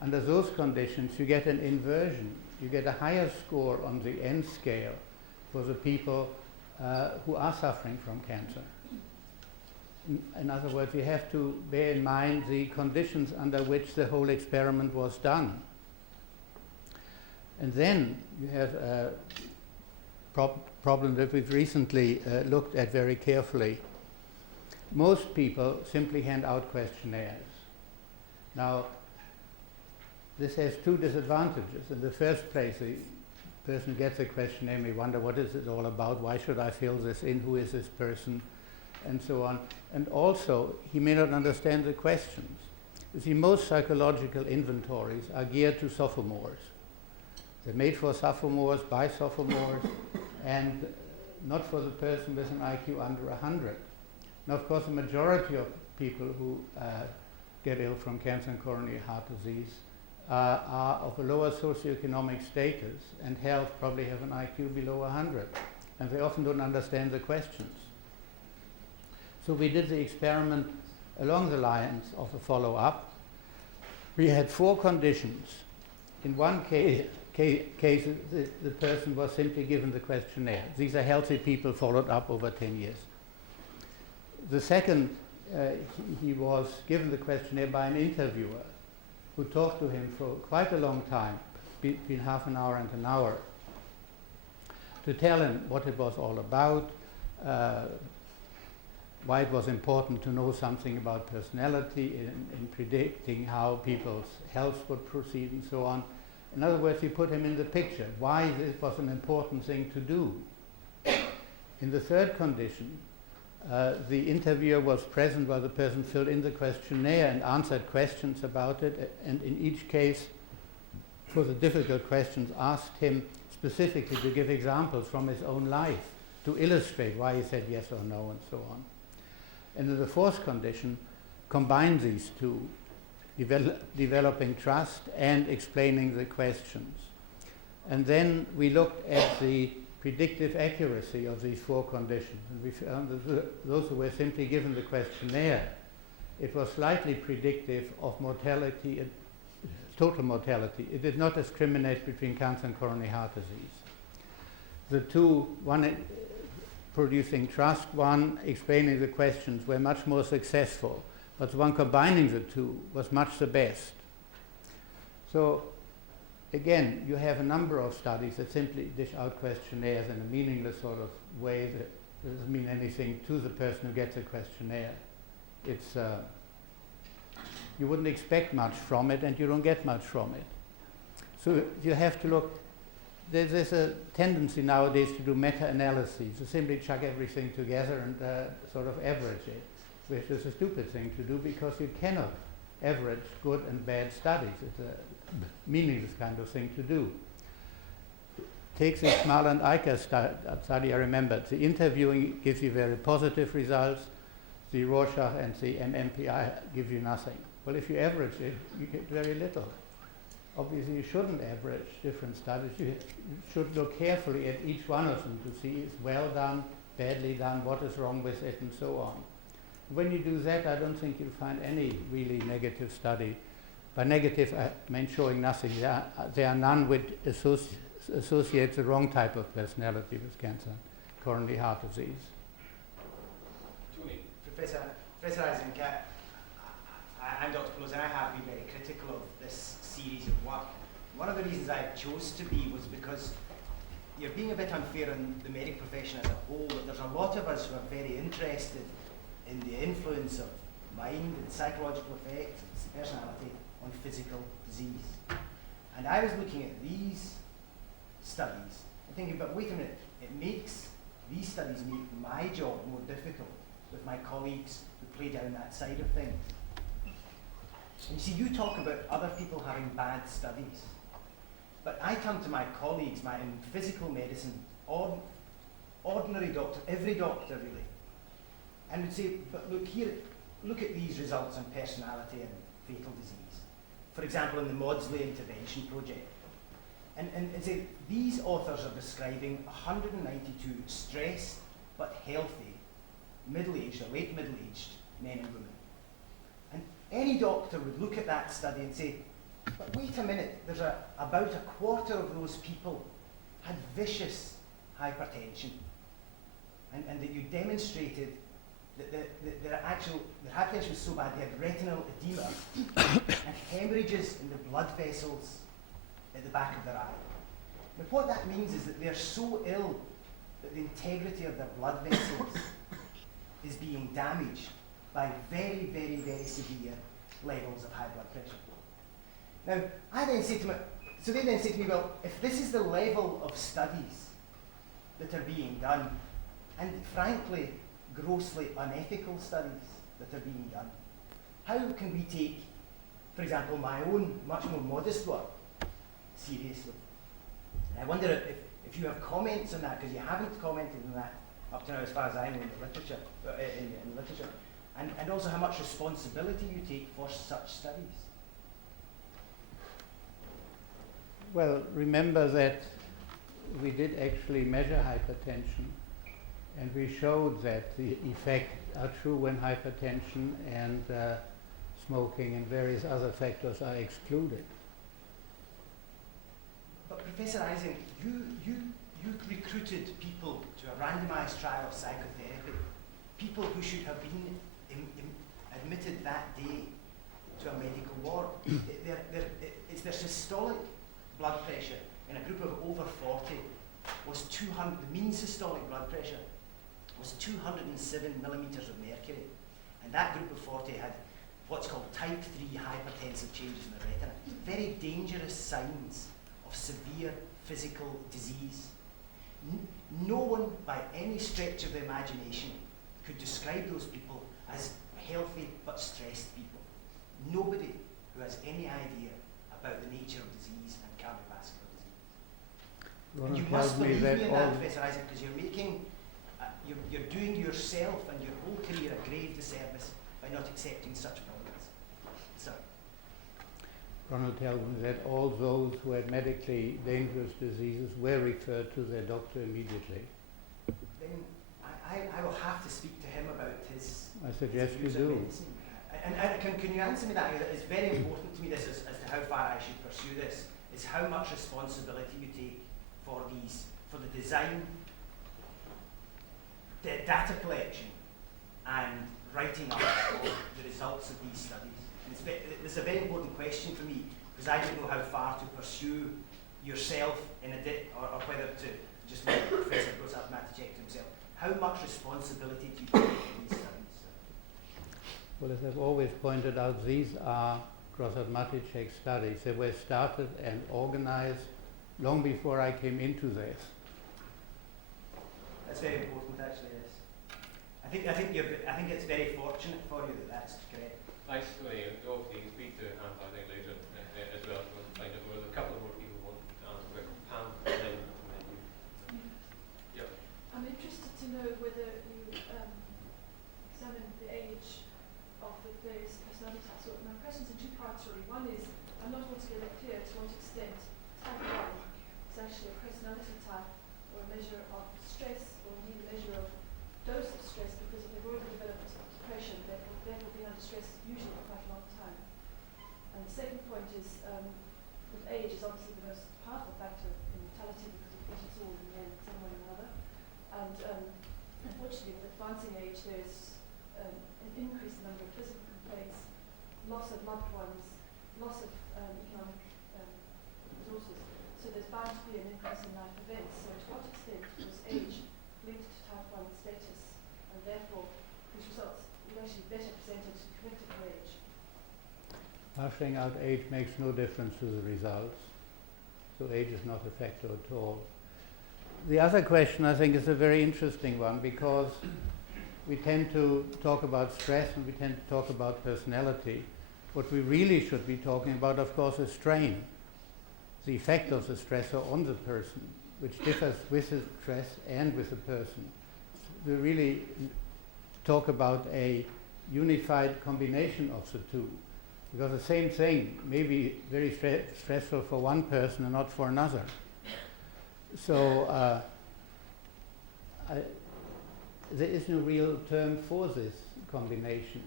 Under those conditions, you get an inversion. You get a higher score on the N scale for the people who are suffering from cancer. In other words, you have to bear in mind the conditions under which the whole experiment was done. And then you have a problem that we've recently looked at very carefully. Most people simply hand out questionnaires. Now, this has two disadvantages. In the first place, the person gets a questionnaire, may wonder what is it all about, why should I fill this in, who is this person, and so on. And also, he may not understand the questions. You see, most psychological inventories are geared to sophomores. They're made for sophomores, by sophomores, and not for the person with an IQ under 100. Now, of course, the majority of people who get ill from cancer and coronary heart disease are of a lower socioeconomic status and health, probably have an IQ below 100. And they often don't understand the questions. So we did the experiment along the lines of a follow-up. We had 4 conditions. In one case, the person was simply given the questionnaire. These are healthy people followed up over 10 years. The second, he was given the questionnaire by an interviewer. who talked to him for quite a long time, between half an hour and an hour, to tell him what it was all about, why it was important to know something about personality in predicting how people's health would proceed and so on. In other words, he put him in the picture, why this was an important thing to do. In the third condition, the interviewer was present while the person filled in the questionnaire and answered questions about it, and in each case, for the difficult questions, asked him specifically to give examples from his own life to illustrate why he said yes or no and so on. And in the fourth condition, combine these two, developing trust and explaining the questions. And then we looked at the predictive accuracy of these four conditions. And we found that those who were simply given the questionnaire, it was slightly predictive of mortality, total mortality. It did not discriminate between cancer and coronary heart disease. The two, one producing trust, one explaining the questions, were much more successful, but the one combining the two was much the best. So again, you have a number of studies that simply dish out questionnaires in a meaningless sort of way that doesn't mean anything to the person who gets a questionnaire. It's you wouldn't expect much from it, and you don't get much from it. So you have to look. There's a tendency nowadays to do meta-analyses, to simply chuck everything together and sort of average it, which is a stupid thing to do because you cannot average good and bad studies. It's a meaningless kind of thing to do. Take the Small and Eicher study, I remember. The interviewing gives you very positive results. The Rorschach and the MMPI give you nothing. Well, if you average it, you get very little. Obviously, you shouldn't average different studies. You should look carefully at each one of them to see it's well done, badly done, what is wrong with it, and so on. When you do that, I don't think you'll find any really negative study. By negative, I mean showing nothing. There are none which associate the wrong type of personality with cancer, coronary heart disease. Tony, Professor Eysenck, and Dr. Pelosi, I have been very critical of this series of work. One of the reasons I chose to be was because you're being a bit unfair on the medical profession as a whole, that there's a lot of us who are very interested in the influence of mind and psychological effects and personality on physical disease. And I was looking at these studies and thinking, but wait a minute, these studies make my job more difficult with my colleagues who play down that side of things. And you see, you talk about other people having bad studies, but I turn to my colleagues, in physical medicine, ordinary doctor, every doctor really, and would say, but look here, look at these results on personality and fatal disease. For example, in the Maudsley Intervention Project. And say, these authors are describing 192 stressed but healthy, middle-aged or late middle-aged men and women. And any doctor would look at that study and say, but wait a minute, there's about a quarter of those people had vicious hypertension. And that you demonstrated that their hypertension was so bad they had retinal edema and hemorrhages in the blood vessels at the back of their eye. But what that means is that they're so ill that the integrity of their blood vessels is being damaged by very, very, very severe levels of high blood pressure. Now, they then say to me, well, if this is the level of studies that are being done, and frankly, grossly unethical studies that are being done, how can we take, for example, my own much more modest work seriously? And I wonder if you have comments on that, because you haven't commented on that up to now, as far as I know, in the literature, in literature, and also how much responsibility you take for such studies. Well, remember that we did actually measure hypertension, and we showed that the effects are true when hypertension and smoking and various other factors are excluded. But Professor Eysenck, you recruited people to a randomized trial of psychotherapy, people who should have been admitted that day to a medical ward. their systolic blood pressure in a group of over 40 was 200, the mean systolic blood pressure was 207 millimeters of mercury. And that group of 40 had what's called type 3 hypertensive changes in the retina. Very dangerous signs of severe physical disease. No one, by any stretch of the imagination, could describe those people as healthy but stressed people. Nobody who has any idea about the nature of disease and cardiovascular disease. And you must believe me in that, Professor Eysenck, because you're making, you're doing yourself and your whole career a grave disservice by not accepting such problems. Sir. Ronald tells me that all those who had medically dangerous diseases were referred to their doctor immediately. Then I will have to speak to him about his. I suggest you his do. And can you answer me that? It's very important to me this as to how far I should pursue this. Is how much responsibility you take for the design, the data collection, and writing up the results of these studies. And it's a very important question for me because I don't know how far to pursue yourself in or whether to just let Professor Grossart-Maticek himself. How much responsibility do you take in these studies? Well, as I've always pointed out, these are Grossart-Maticek studies. They were started and organized long before I came into this. That's very important, actually. Yes. I think it's very fortunate for you that that's correct. Thanks, Tony. Obviously, you can speak to Hans, I think, later as well. We'll find out whether a couple more people want to answer. Pam, and then you. Yep. I'm interested to know whether you examined the age of the various personality types. So my question's in two parts, really. One is, I'm not altogether clear to what extent type 1 is actually a personality type or a measure of stress or indeed a measure of dose of stress because they've already developed depression, therefore being under stress usually for quite a long time. And the second point is that age is obviously the most powerful factor in mortality because it gets us all in the end, some way or another. And unfortunately, with advancing age, there's an increased number of physical complaints, loss of loved ones, loss of economic resources. So there's bound to be an increase in life events. So to what extent was age linked to type 1 status, and therefore these results would actually be better presented connected to age? Parceling out age makes no difference to the results. So age is not a factor at all. The other question, I think, is a very interesting one because we tend to talk about stress and we tend to talk about personality. What we really should be talking about, of course, is strain, the effect of the stressor on the person, which differs with the stress and with the person. We really talk about a unified combination of the two, because the same thing may be very stressful for one person and not for another. So there is no real term for this combination.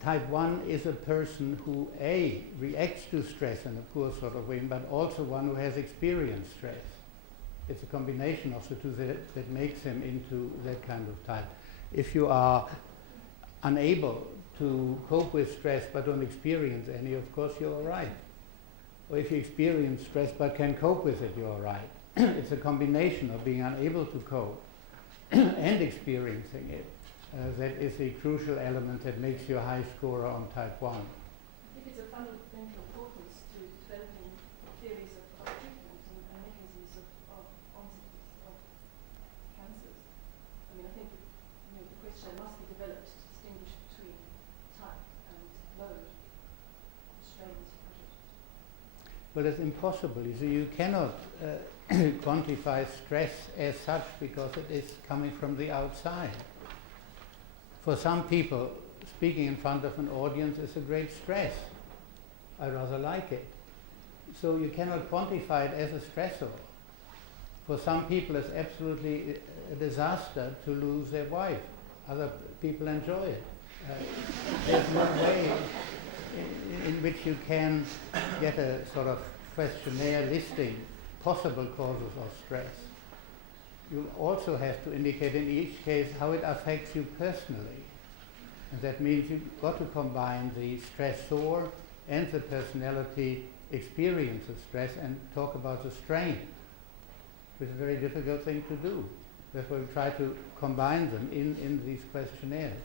Type 1 is a person who A, reacts to stress in a poor sort of way, but also one who has experienced stress. It's a combination of the two that makes him into that kind of type. If you are unable to cope with stress but don't experience any, of course you're all right. Or if you experience stress but can cope with it, you're all right. It's a combination of being unable to cope and experiencing it. That is a crucial element that makes you a high scorer on type 1. I think it's of fundamental importance to developing theories of treatment and mechanisms of onset of cancers. I mean, I think the question must be developed to distinguish between type and load, strain, as you put it. But it's impossible. You cannot quantify stress as such because it is coming from the outside. For some people, speaking in front of an audience is a great stress. I rather like it. So you cannot quantify it as a stressor. For some people, it's absolutely a disaster to lose their wife. Other people enjoy it. There's no way in which you can get a sort of questionnaire listing possible causes of stress. You also have to indicate in each case how it affects you personally. And that means you've got to combine the stressor and the personality experience of stress and talk about the strain, which is a very difficult thing to do. Therefore, we try to combine them in these questionnaires.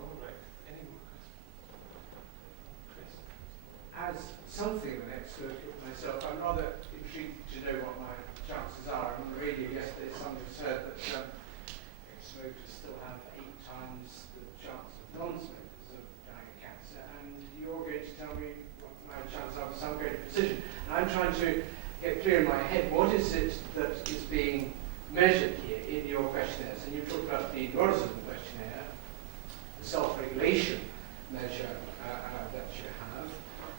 All right. Any more questions? As something of an expert myself, I'm rather intrigued to know what my chances are. On the radio yesterday, somebody said that smokers still have 8 times the chance of non-smokers of dying of cancer, and you're going to tell me what my chances are with some great precision. And I'm trying to get clear in my head, what is it that is being measured here in your questionnaires? And you talked about the neuroticism questionnaire, the self-regulation measure that you have,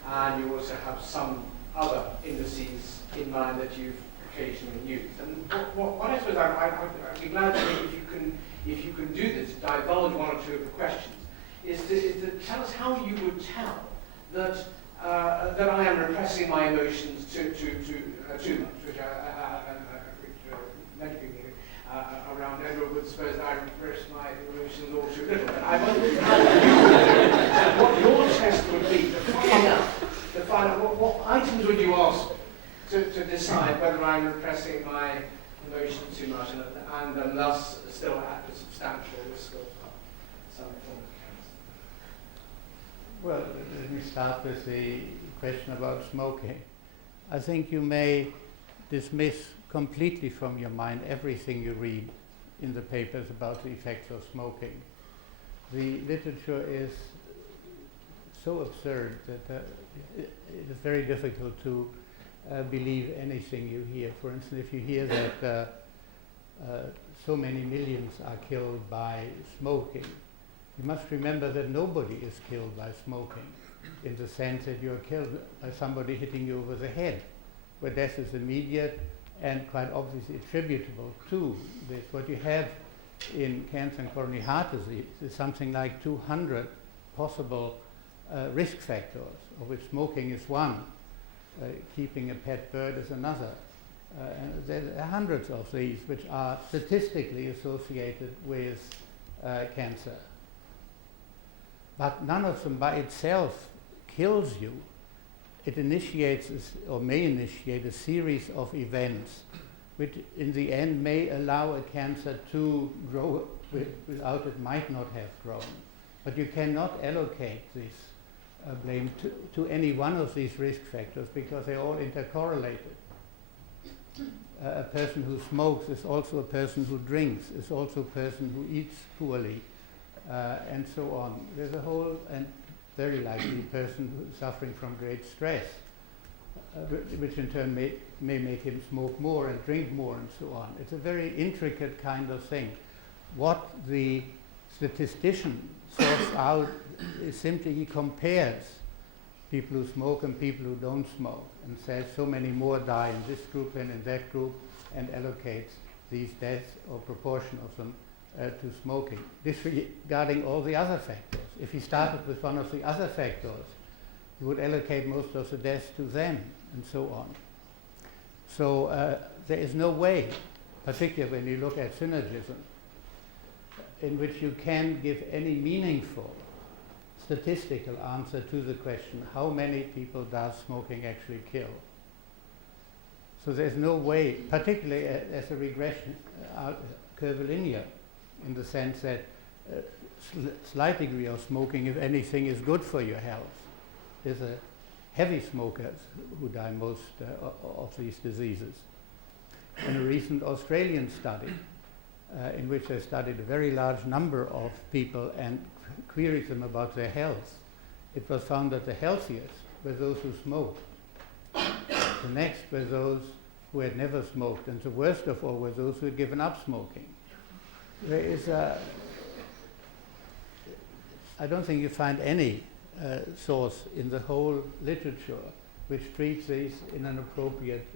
and you also have some other indices in mind that you've occasionally used. And what I suppose I'd be glad to know if you can do this, divulge one or two of the questions, is to tell us how you would tell that that I am repressing my emotions too much, which many people around Edinburgh would suppose that I repress my emotions all too little. But I wonder what your test would be to find out what items would you ask to decide whether I'm repressing my emotions too much and thus still at a substantial risk of some form of cancer. Well, let me start with the question about smoking. I think you may dismiss completely from your mind everything you read in the papers about the effects of smoking. The literature is so absurd that it is very difficult to believe anything you hear. For instance, if you hear that so many millions are killed by smoking, you must remember that nobody is killed by smoking, in the sense that you're killed by somebody hitting you over the head, where death is immediate and quite obviously attributable to this. What you have in cancer and coronary heart disease is something like 200 possible risk factors, of which smoking is one, keeping a pet bird is another. And there are hundreds of these which are statistically associated with cancer. But none of them by itself kills you. It initiates or may initiate a series of events which in the end may allow a cancer to grow without it might not have grown. But you cannot allocate this blame to any one of these risk factors because they're all intercorrelated. A person who smokes is also a person who drinks, is also a person who eats poorly, and so on. There's a whole and very likely person who's suffering from great stress, which in turn may make him smoke more and drink more and so on. It's a very intricate kind of thing. What the statistician sorts out is simply he compares people who smoke and people who don't smoke and says so many more die in this group and in that group and allocates these deaths or proportion of them to smoking, disregarding all the other factors. If he started with one of the other factors, he would allocate most of the deaths to them and so on. So there is no way, particularly when you look at synergism, in which you can give any meaningful statistical answer to the question, how many people does smoking actually kill? So there's no way, particularly as a regression curvilinear, in the sense that slight degree of smoking, if anything, is good for your health. There's a heavy smokers who die most of these diseases. In a recent Australian study, in which they studied a very large number of people and queried them about their health, it was found that the healthiest were those who smoked. The next were those who had never smoked, and the worst of all were those who had given up smoking. There is I don't think you find any source in the whole literature which treats these in an appropriate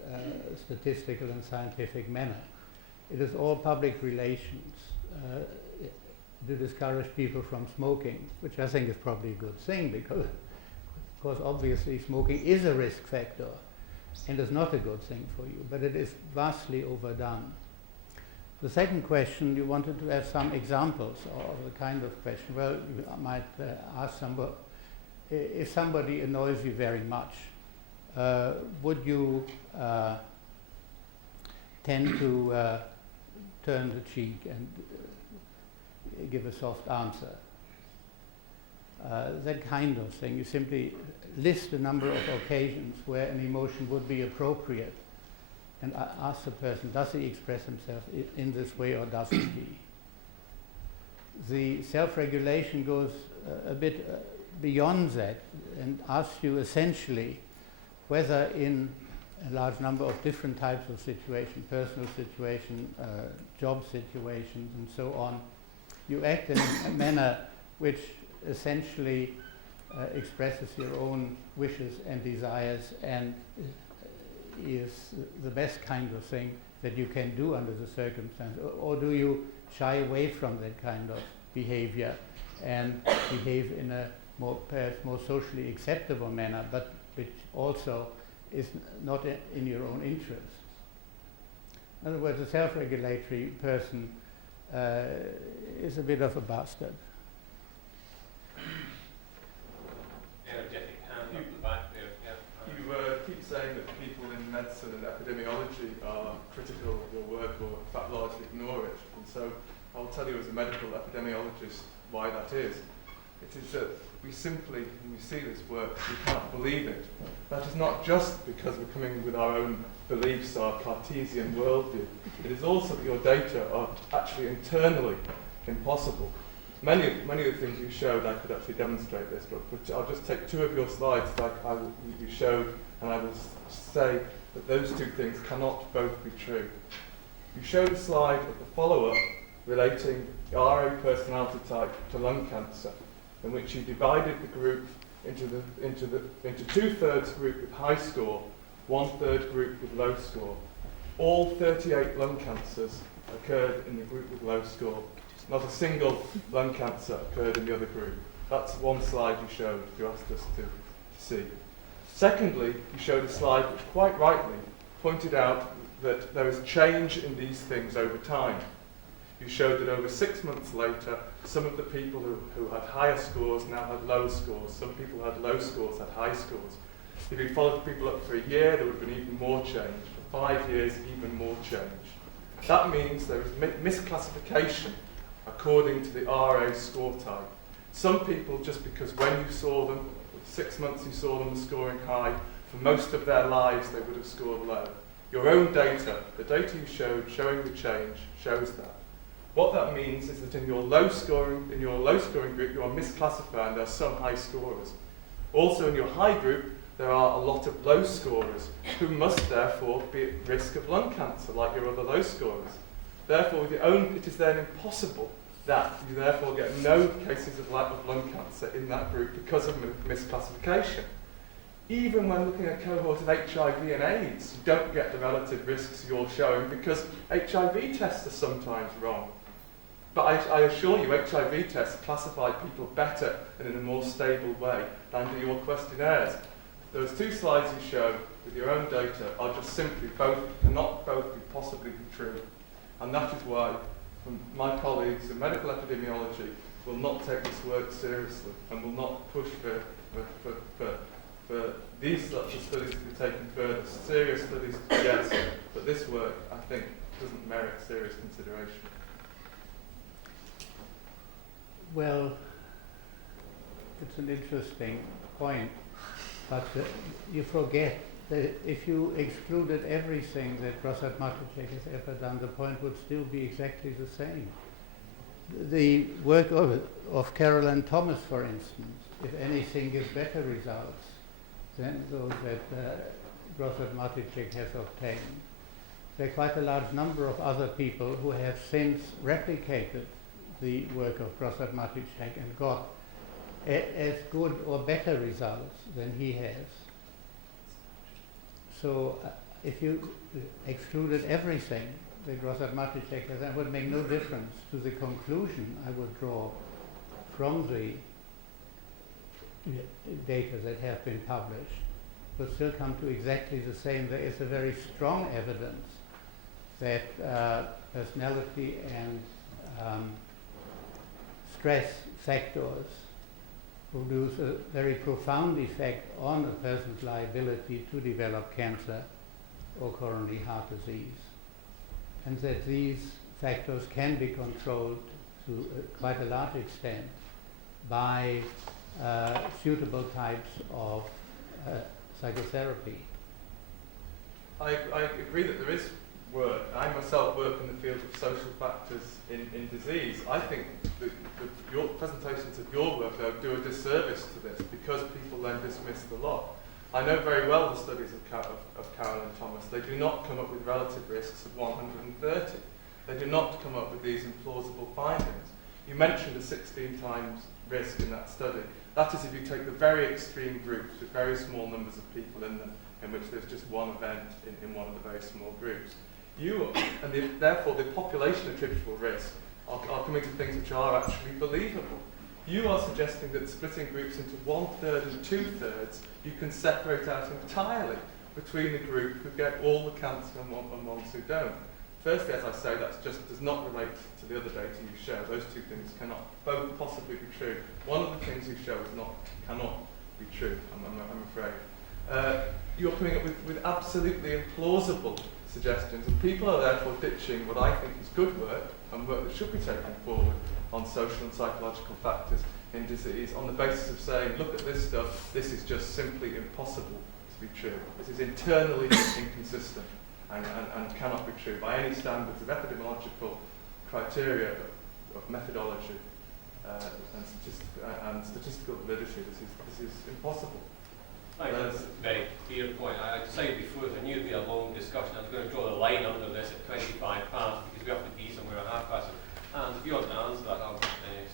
statistical and scientific manner. It is all public relations to discourage people from smoking, which I think is probably a good thing because, of course, obviously smoking is a risk factor and is not a good thing for you, but it is vastly overdone. The second question, you wanted to have some examples of the kind of question. Well, you might ask somebody, if somebody annoys you very much, would you tend to turn the cheek and give a soft answer? That kind of thing. You simply list a number of occasions where an emotion would be appropriate and ask the person, does he express himself in this way or doesn't he? The self-regulation goes a bit beyond that and asks you essentially whether in a large number of different types of situations, personal situation, job situations and so on, you act in a manner which essentially expresses your own wishes and desires and is the best kind of thing that you can do under the circumstances, or do you shy away from that kind of behavior and behave in a perhaps more socially acceptable manner, but which also is not in your own interest? In other words, a self-regulatory person is a bit of a bastard. You keep saying that people in medicine and epidemiology are critical of your work or in fact largely ignore it. And so I'll tell you as a medical epidemiologist why that is. It is that we simply, when we see this work, we can't believe it. That is not just because we're coming with our own beliefs, our Cartesian worldview. It is also that your data are actually internally impossible. Many of the things you showed, I could actually demonstrate this, but I'll just take two of your slides like you showed, and I will say that those two things cannot both be true. You showed a slide of the follow-up relating RA personality type to lung cancer, in which you divided the group into two-thirds group with high score, one-third group with low score. All 38 lung cancers occurred in the group with low score. Not a single lung cancer occurred in the other group. That's one slide you showed, you asked us to see. Secondly, you showed a slide which quite rightly pointed out that there is change in these things over time. You showed that over 6 months later, some of the people who had higher scores now had low scores. Some people who had low scores had high scores. If you followed people up for a year, there would have been even more change. For 5 years, even more change. That means there is misclassification according to the RA score type. Some people, just because when you saw them, 6 months you saw them scoring high, for most of their lives they would have scored low. Your own data, the data you showed showing the change, shows that. What that means is that in your low scoring group you are misclassifying, there are some high scorers. Also in your high group there are a lot of low scorers who must therefore be at risk of lung cancer like your other low scorers. Therefore, it is then impossible that you therefore get no cases of lung cancer in that group because of misclassification. Even when looking at a cohort of HIV and AIDS, you don't get the relative risks you're showing because HIV tests are sometimes wrong. But I assure you, HIV tests classify people better and in a more stable way than do your questionnaires. Those two slides you showed with your own data are just simply cannot both be possibly be true. And that is why my colleagues in medical epidemiology will not take this work seriously and will not push for these sorts of studies to be taken further. Serious studies, yes, but this work, I think, doesn't merit serious consideration. Well, it's an interesting point, but you forget that if you excluded everything that Prasad Maticek has ever done, the point would still be exactly the same. The work of Carolyn Thomas, for instance, if anything, gives better results than those that Prasad Maticek has obtained. There are quite a large number of other people who have since replicated the work of Prasad Maticek and got as good or better results than he has. So if you excluded everything that Prasad Maticek has, that would make no difference to the conclusion I would draw from the data that have been published, would still come to exactly the same. There is a very strong evidence that personality and stress factors produce a very profound effect on a person's liability to develop cancer or coronary heart disease, and that these factors can be controlled to quite a large extent by suitable types of psychotherapy. I agree that there is work. I myself work in the field of social factors in disease. I think that your presentations of your work, though, do a disservice to this because people then dismiss the lot. I know very well the studies of Carolyn Thomas. They do not come up with relative risks of 130. They do not come up with these implausible findings. You mentioned a 16 times risk in that study. That is if you take the very extreme groups with very small numbers of people in them, in which there's just one event in one of the very small groups. Therefore the population attributable risk are coming to things which are actually believable. You are suggesting that splitting groups into 1/3 and 2/3, you can separate out entirely between the group who get all the cancer and ones who don't. Firstly, as I say, that just does not relate to the other data you show. Those two things cannot both possibly be true. One of the things you show cannot be true, I'm afraid. You're coming up with absolutely implausible suggestions, and people are therefore ditching what I think is good work and work that should be taken forward on social and psychological factors in disease on the basis of saying, look at this stuff, this is just simply impossible to be true. This is internally inconsistent and cannot be true by any standards of epidemiological criteria of methodology and statistical validity. This is impossible. I think that's a very clear point. I decided before that I knew it would be a long discussion. I was going to draw the line under this at 25 past because we have to be somewhere at 1/2 past. And if you want to answer that, I'll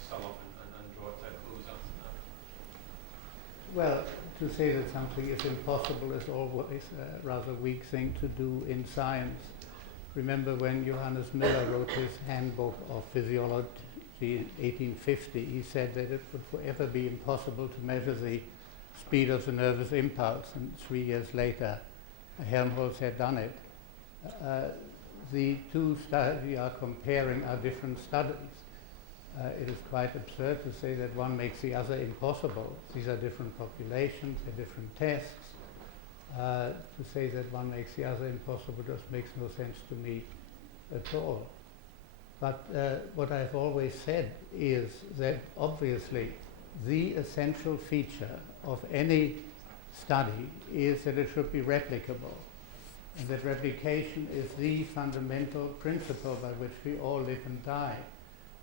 sum up and draw it to a close after that. Well, to say that something is impossible is always a rather weak thing to do in science. Remember when Johannes Miller wrote his Handbook of Physiology in 1850, he said that it would forever be impossible to measure the speed of the nervous impulse, and 3 years later Helmholtz had done it. The two studies we are comparing are different studies. It is quite absurd to say that one makes the other impossible. These are different populations, they're different tests. To say that one makes the other impossible just makes no sense to me at all. But what I've always said is that obviously the essential feature of any study is that it should be replicable, and that replication is the fundamental principle by which we all live and die.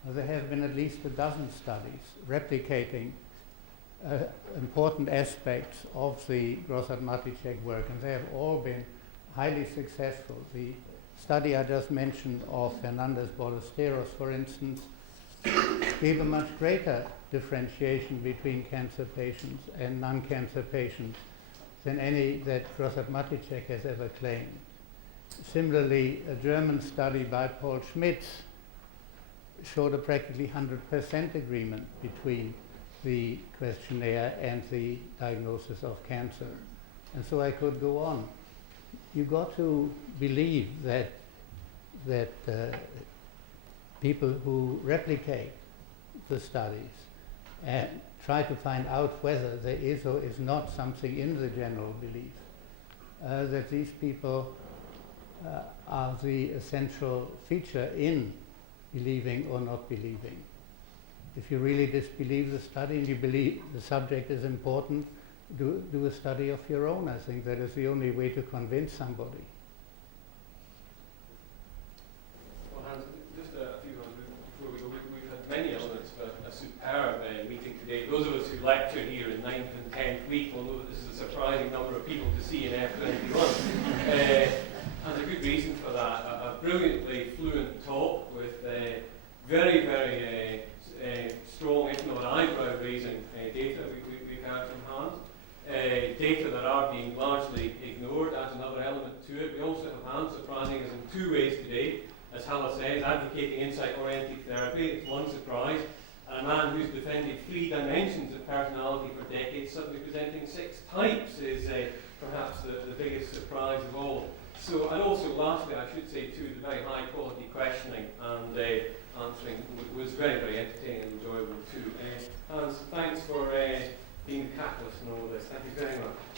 Now, there have been at least a dozen studies replicating important aspects of the Grosart-Maticek work, and they have all been highly successful. The study I just mentioned of Fernandez-Ballesteros, for instance, gave a much greater differentiation between cancer patients and non-cancer patients than any that Grosart-Maticek has ever claimed. Similarly, a German study by Paul Schmitz showed a practically 100% agreement between the questionnaire and the diagnosis of cancer. And so I could go on. You got to believe that people who replicate the studies and try to find out whether there is or is not something in the general belief, that these people are the essential feature in believing or not believing. If you really disbelieve the study and you believe the subject is important, do a study of your own. I think that is the only way to convince somebody. Well, Hans, just a few words before we go. We've had many elements of a superb meeting today. Those of us who lecture here in 9th and 10th week will know that this is a surprising number of people to see in F21. And a good reason for that. A brilliantly fluent talk with very, very strong, if not eyebrow-raising data we've heard from Hans. Data that are being largely ignored adds another element to it. We also have Hans surprising us in 2 ways today. As Hala says, advocating insight-oriented therapy, it's one surprise. And a man who's defended 3 dimensions of personality for decades, suddenly presenting 6 types is perhaps the biggest surprise of all. So, and also lastly, I should say too, the very high quality questioning and answering was very, very entertaining and enjoyable too. Hans, thanks for being the catalyst in all of this. Thank you very much.